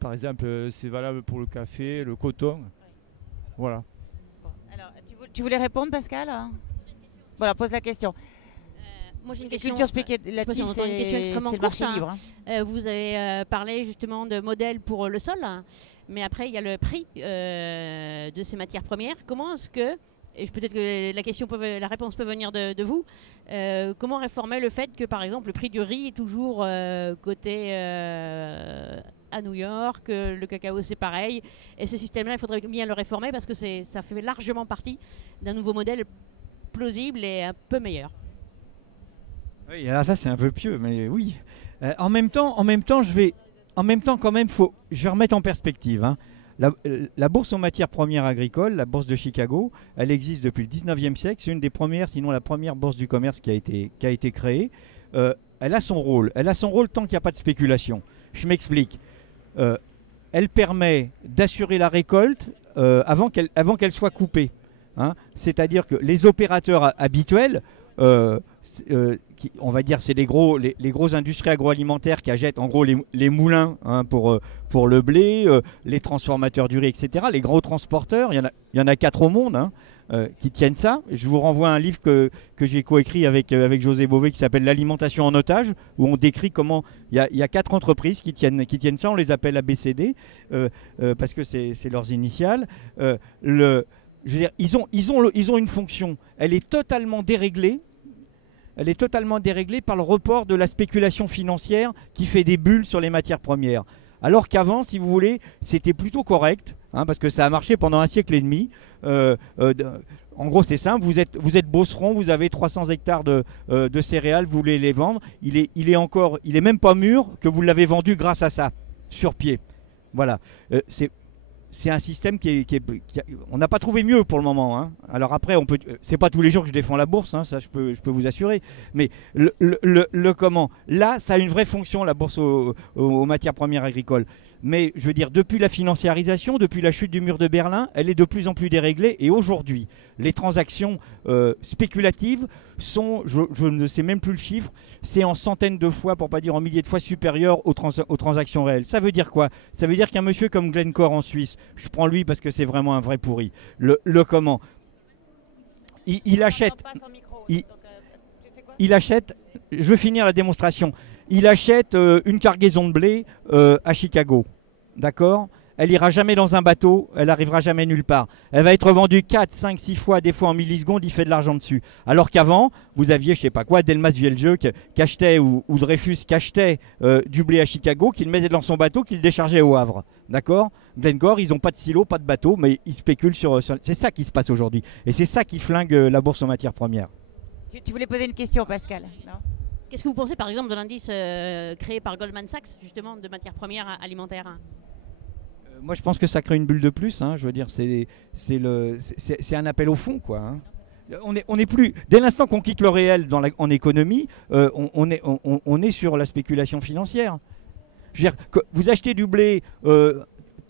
Par exemple, c'est valable pour le café, le coton. Oui. Voilà. Bon, alors, tu voulais répondre, Pascal? Voilà, pose la question. Moi j'ai une question spéculative, c'est une question extrêmement courte. Marché libre. Vous avez parlé justement de modèles pour le sol, mais après il y a le prix de ces matières premières. Comment est-ce que, et peut-être que la réponse peut venir de vous, comment réformer le fait que par exemple le prix du riz est toujours coté à New York, le cacao c'est pareil, et ce système-là il faudrait bien le réformer parce que ça fait largement partie d'un nouveau modèle plausible et un peu meilleur. Oui, alors ça c'est un peu pieux, mais oui. En même temps, je vais remettre en perspective. Hein. La bourse aux matières premières agricoles, la bourse de Chicago, elle existe depuis le 19e siècle. C'est une des premières, sinon la première bourse du commerce qui a été créée. Elle a son rôle. Elle a son rôle tant qu'il n'y a pas de spéculation. Je m'explique. Elle permet d'assurer la récolte avant qu'elle soit coupée. Hein. C'est-à-dire que les opérateurs habituels, on va dire c'est les gros industries agroalimentaires qui achètent en gros les moulins hein, pour le blé, les transformateurs du riz, etc. Les gros transporteurs, il y en a 4 au monde hein, qui tiennent ça. Je vous renvoie à un livre que j'ai coécrit avec José Bové qui s'appelle L'alimentation en otage, où on décrit comment il y a 4 entreprises qui tiennent ça. On les appelle ABCD parce que c'est leurs initiales. Je veux dire, ils ont une fonction. Elle est totalement déréglée. Elle est totalement déréglée par le report de la spéculation financière qui fait des bulles sur les matières premières. Alors qu'avant, si vous voulez, c'était plutôt correct, hein, parce que ça a marché pendant un siècle et demi. En gros, c'est simple, vous êtes bosseron, vous avez 300 hectares de céréales, vous voulez les vendre. Il est même pas mûr que vous l'avez vendu grâce à ça, sur pied. Voilà. C'est un système on n'a pas trouvé mieux pour le moment, hein. Alors après, c'est pas tous les jours que je défends la bourse, hein, ça je peux vous assurer. Mais comment là, ça a une vraie fonction, la bourse aux matières premières agricoles. Mais je veux dire, depuis la financiarisation, depuis la chute du mur de Berlin, elle est de plus en plus déréglée. Et aujourd'hui, les transactions spéculatives sont, je ne sais même plus le chiffre, c'est en centaines de fois, pour pas dire en milliers de fois supérieur aux transactions réelles. Ça veut dire quoi? Ça veut dire qu'un monsieur comme Glencore en Suisse, je prends lui parce que c'est vraiment un vrai pourri, comment il achète... Il achète, je veux finir la démonstration, il achète une cargaison de blé à Chicago, d'accord? Elle ira jamais dans un bateau, elle arrivera jamais nulle part. Elle va être vendue 4, 5, 6 fois, des fois en millisecondes, il fait de l'argent dessus. Alors qu'avant, vous aviez, je sais pas quoi, Delmas Vieljeux qui achetait, ou Dreyfus qui achetait du blé à Chicago, qu'il mettait dans son bateau, qu'il déchargeait au Havre, d'accord? Glencore, ils n'ont pas de silo, pas de bateau, mais ils spéculent sur... C'est ça qui se passe aujourd'hui. Et c'est ça qui flingue la bourse aux matières premières. Tu voulais poser une question, Pascal? Non? Qu'est-ce que vous pensez, par exemple, de l'indice créé par Goldman Sachs, justement, de matières premières alimentaires? Moi, je pense que ça crée une bulle de plus, hein. Je veux dire, c'est un appel au fond, quoi, hein. On est plus... Dès l'instant qu'on quitte le réel en économie, on est sur la spéculation financière. Je veux dire, vous achetez du blé...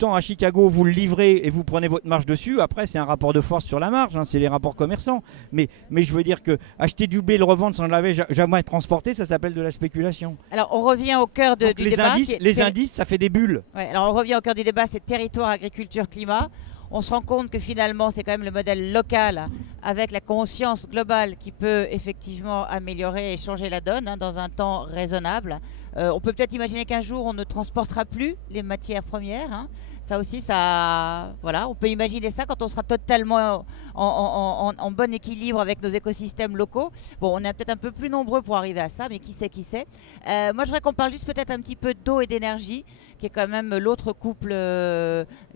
à Chicago, vous le livrez et vous prenez votre marge dessus. Après, c'est un rapport de force sur la marge, hein, c'est les rapports commerçants. Mais je veux dire que acheter du blé, le revendre sans l'avoir jamais transporté, ça s'appelle de la spéculation. Alors, on revient au cœur du débat. Les indices, ça fait des bulles. Ouais, alors, on revient au cœur du débat, c'est territoire, agriculture, climat. On se rend compte que finalement, c'est quand même le modèle local avec la conscience globale qui peut effectivement améliorer et changer la donne, hein, dans un temps raisonnable. On peut peut-être imaginer qu'un jour, on ne transportera plus les matières premières, hein. Ça aussi, voilà, on peut imaginer ça quand on sera totalement en bon équilibre avec nos écosystèmes locaux. Bon, on est peut-être un peu plus nombreux pour arriver à ça, mais qui sait. Moi, je voudrais qu'on parle juste peut-être un petit peu d'eau et d'énergie, qui est quand même l'autre couple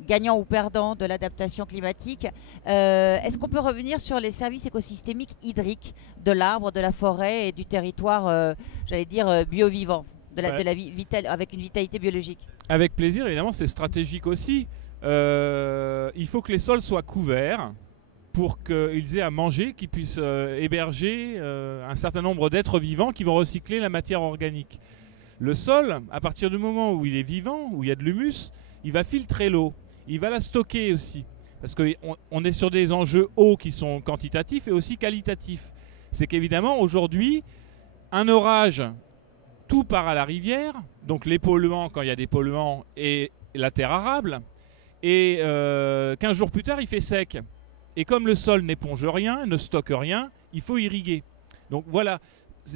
gagnant ou perdant de l'adaptation climatique. Est-ce qu'on peut revenir sur les services écosystémiques hydriques de l'arbre, de la forêt et du territoire, j'allais dire, bio-vivant, avec une vitalité biologique? Avec plaisir, évidemment, c'est stratégique aussi. Il faut que les sols soient couverts pour qu'ils aient à manger, qu'ils puissent héberger un certain nombre d'êtres vivants qui vont recycler la matière organique. Le sol, à partir du moment où il est vivant, où il y a de l'humus, il va filtrer l'eau. Il va la stocker aussi. Parce qu'on est sur des enjeux eau qui sont quantitatifs et aussi qualitatifs. C'est qu'évidemment, aujourd'hui, un orage... Tout part à la rivière, donc les polluants quand il y a des polluants et la terre arable. Et 15 jours plus tard, il fait sec. Et comme le sol n'éponge rien, ne stocke rien, il faut irriguer. Donc voilà,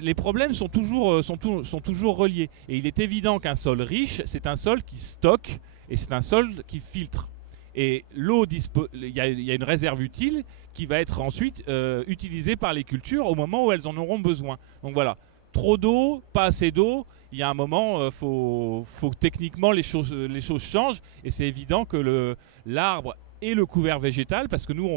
les problèmes sont toujours reliés. Et il est évident qu'un sol riche, c'est un sol qui stocke et c'est un sol qui filtre. Et l'eau, il y a une réserve utile qui va être ensuite utilisée par les cultures au moment où elles en auront besoin. Donc voilà. Trop d'eau, pas assez d'eau, il y a un moment, faut techniquement les choses changent et c'est évident que l'arbre et le couvert végétal, parce que nous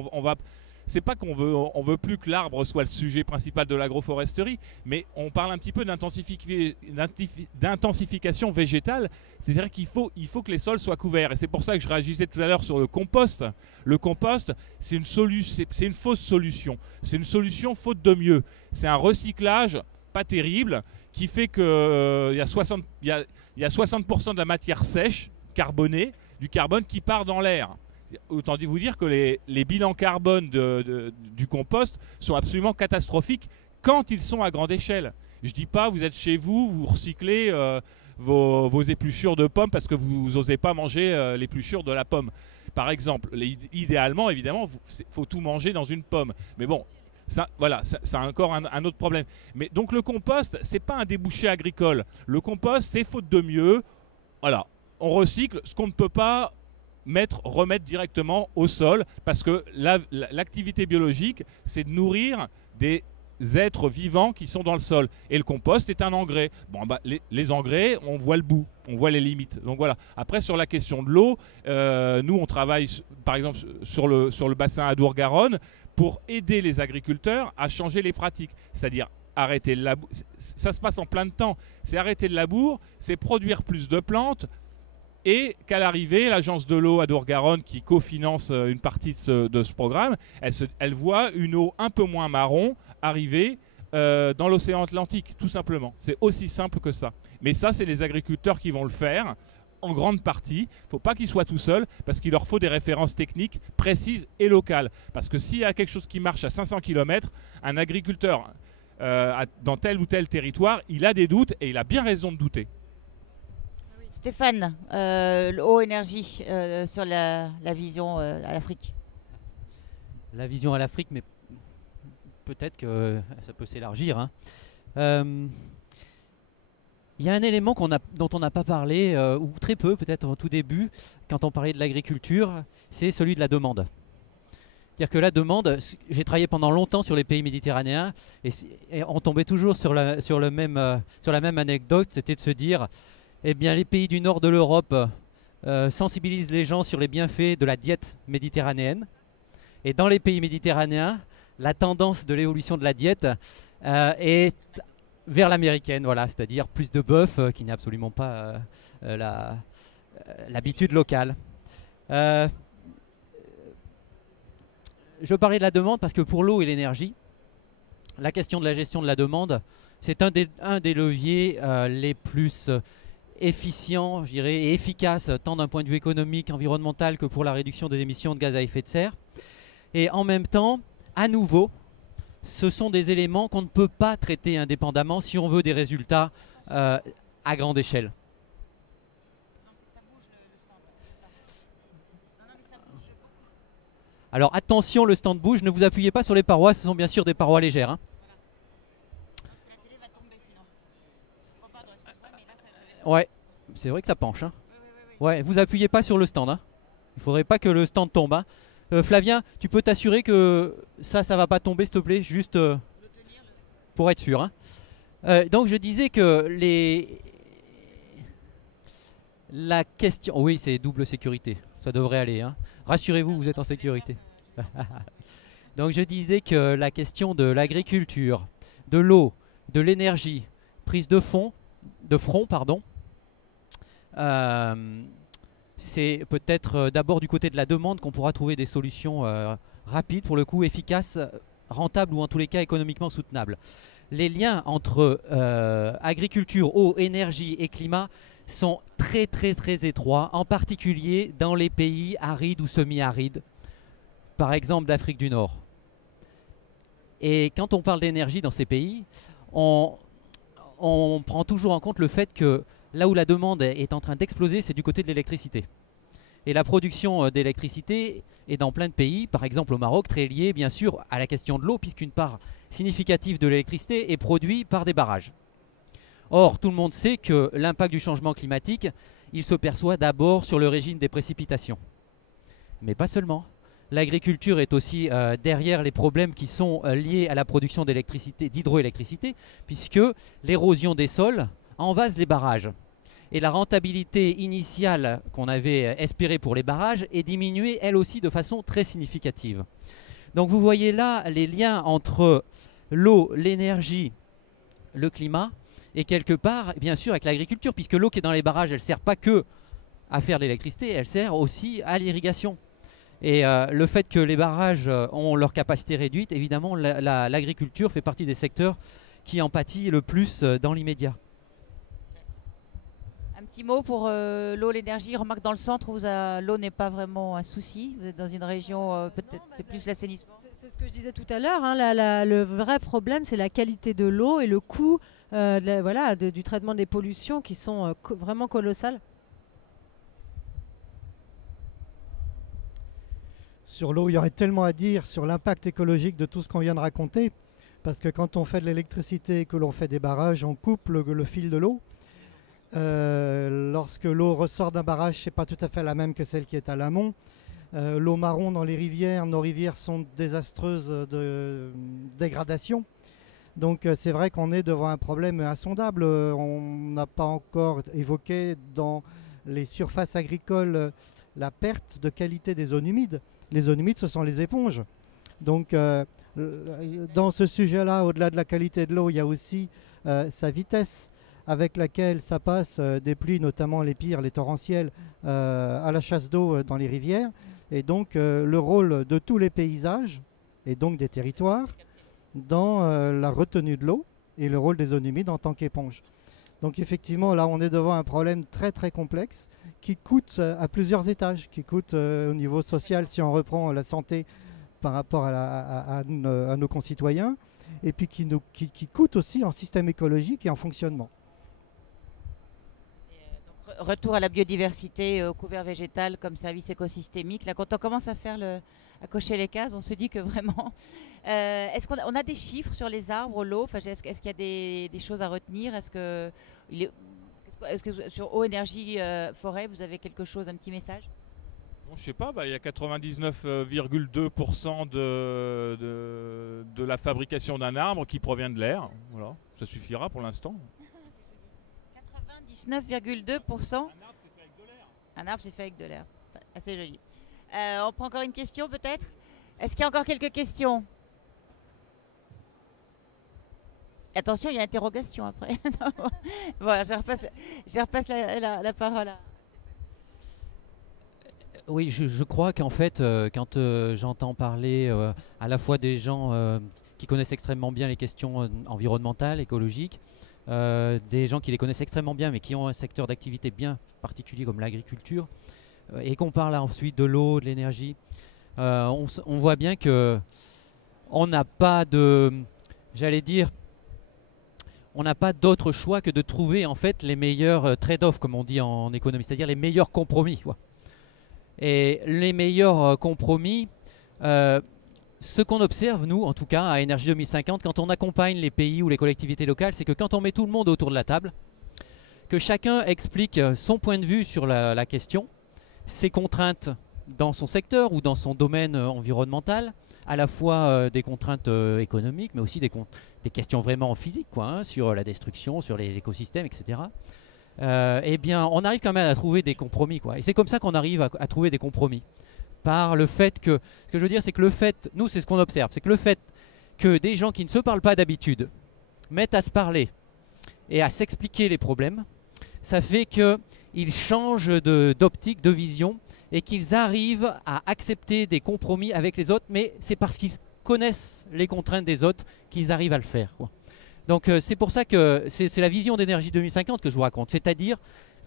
c'est pas qu'on veut plus que l'arbre soit le sujet principal de l'agroforesterie, mais on parle un petit peu d'intensification végétale, c'est-à-dire qu'il faut que les sols soient couverts et c'est pour ça que je réagissais tout à l'heure sur le compost. Le compost, c'est une fausse solution, c'est une solution faute de mieux, c'est un recyclage pas terrible, qui fait qu'il y a 60% de la matière sèche, carbonée, du carbone qui part dans l'air. Autant vous dire que les bilans carbone du compost sont absolument catastrophiques quand ils sont à grande échelle. Je dis pas, vous êtes chez vous, vous recyclez vos épluchures de pommes parce que vous n'osez pas manger l'épluchure de la pomme. Par exemple, idéalement, évidemment, il faut tout manger dans une pomme. Mais bon, ça, voilà, ça a encore un autre problème. Mais donc le compost, c'est pas un débouché agricole. Le compost, c'est faute de mieux. Voilà, on recycle ce qu'on ne peut pas remettre directement au sol, parce que l'activité biologique, c'est de nourrir des êtres vivants qui sont dans le sol. Et le compost est un engrais. Bon, bah, les engrais, on voit le bout, on voit les limites. Donc voilà. Après, sur la question de l'eau, nous, on travaille, par exemple, sur le bassin Adour-Garonne pour aider les agriculteurs à changer les pratiques. C'est-à-dire arrêter le labour. Ça se passe en plein de temps. C'est arrêter le labour, c'est produire plus de plantes, et qu'à l'arrivée, l'agence de l'eau Adour-Garonne, qui cofinance une partie de ce programme, elle voit une eau un peu moins marron arriver dans l'océan Atlantique, tout simplement. C'est aussi simple que ça. Mais ça, c'est les agriculteurs qui vont le faire, en grande partie. Il ne faut pas qu'ils soient tout seuls, parce qu'il leur faut des références techniques précises et locales. Parce que s'il y a quelque chose qui marche à 500 km, un agriculteur dans tel ou tel territoire, il a des doutes, et il a bien raison de douter. Stéphane, eau énergie sur la vision à l'Afrique. La vision à l'Afrique, mais peut-être que ça peut s'élargir. Hein. Il y a un élément dont on n'a pas parlé, ou très peu peut-être au tout début, quand on parlait de l'agriculture, c'est celui de la demande. C'est-à-dire que la demande, j'ai travaillé pendant longtemps sur les pays méditerranéens, et on tombait toujours sur la même anecdote, c'était de se dire, eh bien, les pays du nord de l'Europe sensibilisent les gens sur les bienfaits de la diète méditerranéenne. Et dans les pays méditerranéens, la tendance de l'évolution de la diète est vers l'américaine, voilà, c'est-à-dire plus de bœuf, qui n'est absolument pas l'habitude locale. Je parlais de la demande parce que pour l'eau et l'énergie, la question de la gestion de la demande, c'est un des leviers les plus efficient, je dirais, et efficace tant d'un point de vue économique, environnemental que pour la réduction des émissions de gaz à effet de serre. Et en même temps, à nouveau, ce sont des éléments qu'on ne peut pas traiter indépendamment si on veut des résultats à grande échelle. Alors attention, le stand bouge, ne vous appuyez pas sur les parois, ce sont bien sûr des parois légères. Hein. Ouais, c'est vrai que ça penche. Hein. Ouais, vous appuyez pas sur le stand. Hein. Il faudrait pas que le stand tombe. Hein. Flavien, tu peux t'assurer que ça va pas tomber, s'il te plaît, juste pour être sûr. Hein. Donc je disais que la question... Oui, c'est double sécurité. Ça devrait aller. Hein. Rassurez-vous, vous êtes en sécurité. Donc je disais que la question de l'agriculture, de l'eau, de l'énergie, prise de front, c'est peut-être d'abord du côté de la demande qu'on pourra trouver des solutions rapides, pour le coup efficaces, rentables ou en tous les cas économiquement soutenables. Les liens entre agriculture, eau, énergie et climat sont très étroits, en particulier dans les pays arides ou semi-arides, par exemple d'Afrique du Nord. Et quand on parle d'énergie dans ces pays, on prend toujours en compte le fait que là où la demande est en train d'exploser, c'est du côté de l'électricité. Et la production d'électricité est dans plein de pays, par exemple au Maroc, très liée bien sûr à la question de l'eau, puisqu'une part significative de l'électricité est produite par des barrages. Or, tout le monde sait que l'impact du changement climatique, il se perçoit d'abord sur le régime des précipitations. Mais pas seulement. L'agriculture est aussi derrière les problèmes qui sont liés à la production d'électricité, d'hydroélectricité, puisque l'érosion des sols envase les barrages. Et la rentabilité initiale qu'on avait espérée pour les barrages est diminuée, elle aussi, de façon très significative. Donc vous voyez là les liens entre l'eau, l'énergie, le climat, et quelque part, bien sûr, avec l'agriculture, puisque l'eau qui est dans les barrages, elle ne sert pas que à faire de l'électricité, elle sert aussi à l'irrigation. Et le fait que les barrages ont leur capacité réduite, évidemment, l'agriculture fait partie des secteurs qui en pâtit le plus dans l'immédiat. Un petit mot pour l'eau, l'énergie. Remarque, dans le centre, l'eau n'est pas vraiment un souci. Vous êtes dans une région, peut-être, c'est plus l'assainissement. C'est ce que je disais tout à l'heure. Hein, le vrai problème, c'est la qualité de l'eau et le coût du traitement des pollutions qui sont vraiment colossales. Sur l'eau, il y aurait tellement à dire sur l'impact écologique de tout ce qu'on vient de raconter. Parce que quand on fait de l'électricité et que l'on fait des barrages, on coupe le fil de l'eau. Lorsque l'eau ressort d'un barrage, ce n'est pas tout à fait la même que celle qui est à l'amont. L'eau marron dans les rivières, nos rivières sont désastreuses de dégradation. Donc c'est vrai qu'on est devant un problème insondable. On n'a pas encore évoqué dans les surfaces agricoles la perte de qualité des zones humides. Les zones humides, ce sont les éponges. Donc dans ce sujet-là, au-delà de la qualité de l'eau, il y a aussi sa vitesse avec laquelle ça passe des pluies, notamment les pires, les torrentielles, à la chasse d'eau dans les rivières. Et donc le rôle de tous les paysages, et donc des territoires, dans la retenue de l'eau et le rôle des zones humides en tant qu'éponge. Donc effectivement, là, on est devant un problème très très complexe qui coûte à plusieurs étages, qui coûte au niveau social, si on reprend la santé par rapport à nos concitoyens, et puis qui coûte aussi en système écologique et en fonctionnement. Retour à la biodiversité, au couvert végétal comme service écosystémique. Là, quand on commence à à cocher les cases, on se dit que vraiment... est-ce qu'on a des chiffres sur les arbres, l'eau? Enfin, est-ce qu'il y a des choses à retenir? Est-ce que sur eau, énergie, forêt, vous avez quelque chose, un petit message? Bon, je sais pas, il y a 99,2% de la fabrication d'un arbre qui provient de l'air. Voilà, ça suffira pour l'instant. 99,2%. Un arbre, c'est fait avec de l'air. Assez joli. On prend encore une question peut-être? Est-ce qu'il y a encore quelques questions? Attention, il y a interrogation après. Voilà, je repasse la parole à... Oui, je crois qu'en fait, quand j'entends parler à la fois des gens qui connaissent extrêmement bien les questions environnementales, écologiques, des gens qui les connaissent extrêmement bien mais qui ont un secteur d'activité bien particulier comme l'agriculture, et qu'on parle ensuite de l'eau, de l'énergie, on voit bien que on n'a pas de, j'allais dire, on n'a pas d'autre choix que de trouver en fait les meilleurs trade-off, comme on dit en économie, c'est-à-dire les meilleurs compromis, quoi. Et les meilleurs compromis, ce qu'on observe, nous, en tout cas, à Énergie 2050, quand on accompagne les pays ou les collectivités locales, c'est que quand on met tout le monde autour de la table, que chacun explique son point de vue sur la question, ses contraintes dans son secteur ou dans son domaine environnemental, à la fois des contraintes économiques, mais aussi des questions vraiment physiques, quoi, hein, sur la destruction, sur les écosystèmes, etc. Eh bien, on arrive quand même à trouver des compromis, quoi. Et c'est comme ça qu'on arrive à trouver des compromis. Par le fait que, ce que je veux dire, c'est que le fait, nous c'est ce qu'on observe, c'est que le fait que des gens qui ne se parlent pas d'habitude mettent à se parler et à s'expliquer les problèmes, ça fait qu'ils changent d'optique, de vision, et qu'ils arrivent à accepter des compromis avec les autres, mais c'est parce qu'ils connaissent les contraintes des autres qu'ils arrivent à le faire, quoi. Donc c'est pour ça que c'est la vision d'Énergie 2050 que je vous raconte, c'est-à-dire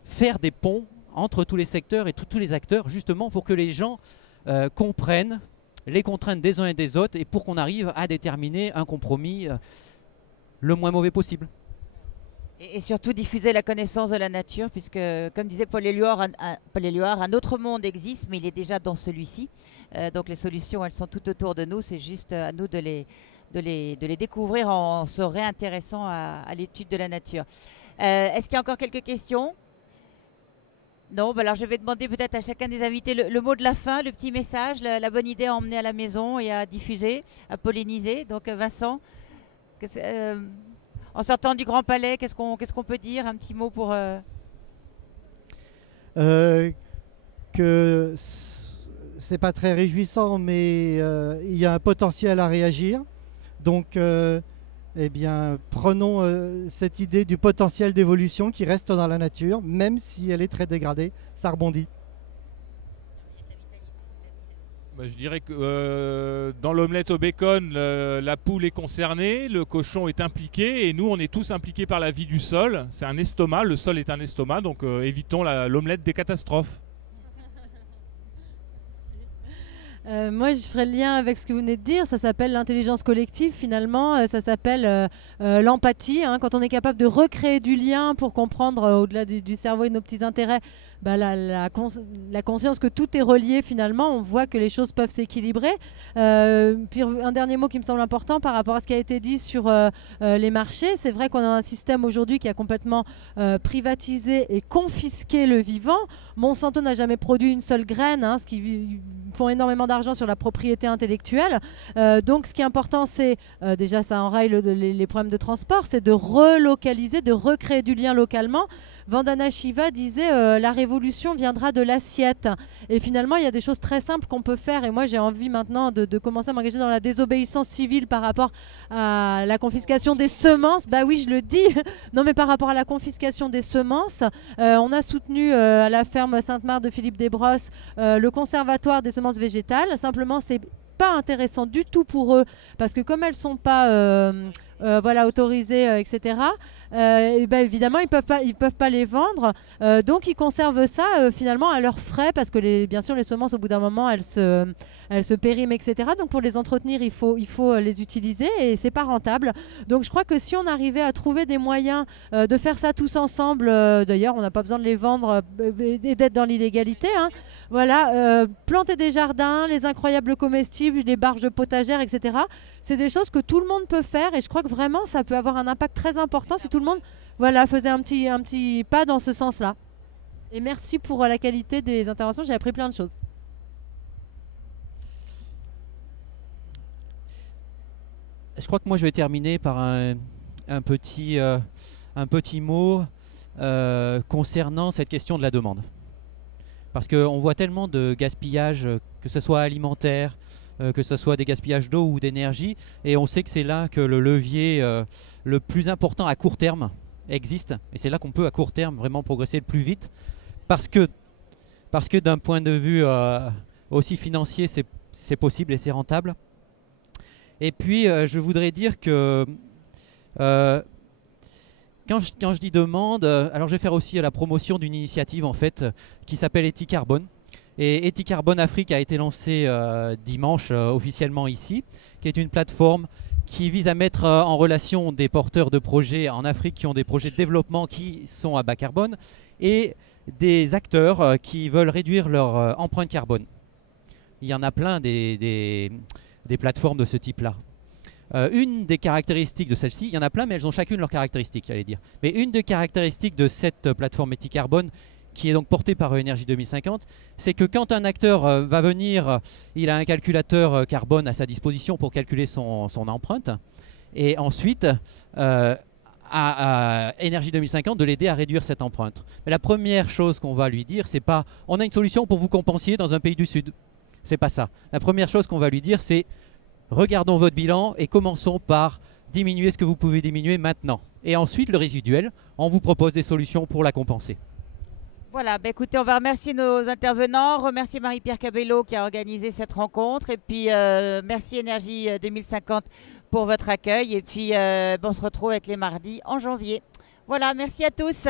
faire des ponts entre tous les secteurs et tous les acteurs, justement pour que les gens comprennent les contraintes des uns et des autres, et pour qu'on arrive à déterminer un compromis le moins mauvais possible. Et surtout diffuser la connaissance de la nature, puisque, comme disait Paul Éluard, un autre monde existe, mais il est déjà dans celui-ci. Donc les solutions, elles sont tout autour de nous, c'est juste à nous de les découvrir en se réintéressant à l'étude de la nature. Est-ce qu'il y a encore quelques questions? Non, bah alors je vais demander peut-être à chacun des invités le mot de la fin, le petit message, la bonne idée à emmener à la maison et à diffuser, à polliniser. Donc Vincent, en sortant du Grand Palais, qu'est-ce qu'on peut dire? Un petit mot pour... Que c'est pas très réjouissant, mais il y a un potentiel à réagir. Donc, eh bien, prenons cette idée du potentiel d'évolution qui reste dans la nature, même si elle est très dégradée, ça rebondit. Je dirais que dans l'omelette au bacon, la poule est concernée, le cochon est impliqué, et nous, on est tous impliqués par la vie du sol. C'est un estomac, le sol est un estomac, donc évitons l'omelette des catastrophes. Moi, je ferai le lien avec ce que vous venez de dire. Ça s'appelle l'intelligence collective, finalement. Ça s'appelle l'empathie. Quand on est capable de recréer du lien pour comprendre, au-delà du cerveau et de nos petits intérêts, la conscience que tout est relié, finalement, on voit que les choses peuvent s'équilibrer. Puis un dernier mot qui me semble important par rapport à ce qui a été dit sur les marchés. C'est vrai qu'on a un système aujourd'hui qui a complètement privatisé et confisqué le vivant. Monsanto n'a jamais produit une seule graine, ce qui font énormément d'argent sur la propriété intellectuelle. Donc ce qui est important, c'est déjà ça enraye les problèmes de transport, c'est de relocaliser, de recréer du lien localement. Vandana Shiva disait la révolution viendra de l'assiette. Et finalement, il y a des choses très simples qu'on peut faire. Et moi, j'ai envie maintenant de commencer à m'engager dans la désobéissance civile par rapport à la confiscation des semences. Bah oui, je le dis. Non, mais par rapport à la confiscation des semences, on a soutenu à la ferme Sainte-Marthe de Philippe Desbrosses le conservatoire des semences végétales. Simplement, c'est pas intéressant du tout pour eux parce que comme elles sont pas autorisées, etc. Évidemment, ils peuvent pas les vendre. Donc, ils conservent ça finalement à leurs frais parce que bien sûr, les semences, au bout d'un moment, elles se périment, etc. Donc, pour les entretenir, il faut les utiliser et c'est pas rentable. Donc, je crois que si on arrivait à trouver des moyens de faire ça tous ensemble, d'ailleurs, on n'a pas besoin de les vendre et d'être dans l'illégalité. Planter des jardins, les incroyables comestibles, les barges potagères, etc. C'est des choses que tout le monde peut faire et je crois que vraiment, ça peut avoir un impact très important si tout le monde faisait un petit pas dans ce sens-là. Et merci pour la qualité des interventions, j'ai appris plein de choses. Je crois que moi je vais terminer par un petit mot concernant cette question de la demande. Parce qu'on voit tellement de gaspillage, que ce soit alimentaire, que ce soit des gaspillages d'eau ou d'énergie, et on sait que c'est là que le levier le plus important à court terme existe, et c'est là qu'on peut à court terme vraiment progresser le plus vite, parce que d'un point de vue aussi financier, c'est possible et c'est rentable. Et puis je voudrais dire que quand je dis demande, alors je vais faire aussi la promotion d'une initiative en fait qui s'appelle Ethicarbone. Et Ethicarbone Afrique a été lancée dimanche officiellement ici, qui est une plateforme qui vise à mettre en relation des porteurs de projets en Afrique qui ont des projets de développement qui sont à bas carbone et des acteurs qui veulent réduire leur empreinte carbone. Il y en a plein des plateformes de ce type-là. Une des caractéristiques de celle-ci, il y en a plein, mais elles ont chacune leurs caractéristiques, j'allais dire. Mais une des caractéristiques de cette plateforme Ethicarbone, qui est donc portée par Énergie 2050, c'est que quand un acteur va venir, il a un calculateur carbone à sa disposition pour calculer son empreinte, et ensuite à Énergie 2050 de l'aider à réduire cette empreinte. Mais la première chose qu'on va lui dire, c'est pas « on a une solution pour vous compenser dans un pays du Sud ». C'est pas ça. La première chose qu'on va lui dire, c'est « regardons votre bilan et commençons par diminuer ce que vous pouvez diminuer maintenant. Et ensuite, le résiduel, on vous propose des solutions pour la compenser ». Voilà, écoutez, on va remercier nos intervenants, remercier Marie-Pierre Cabello qui a organisé cette rencontre et puis merci Énergie 2050 pour votre accueil et puis on se retrouve avec les mardis en janvier. Voilà, merci à tous.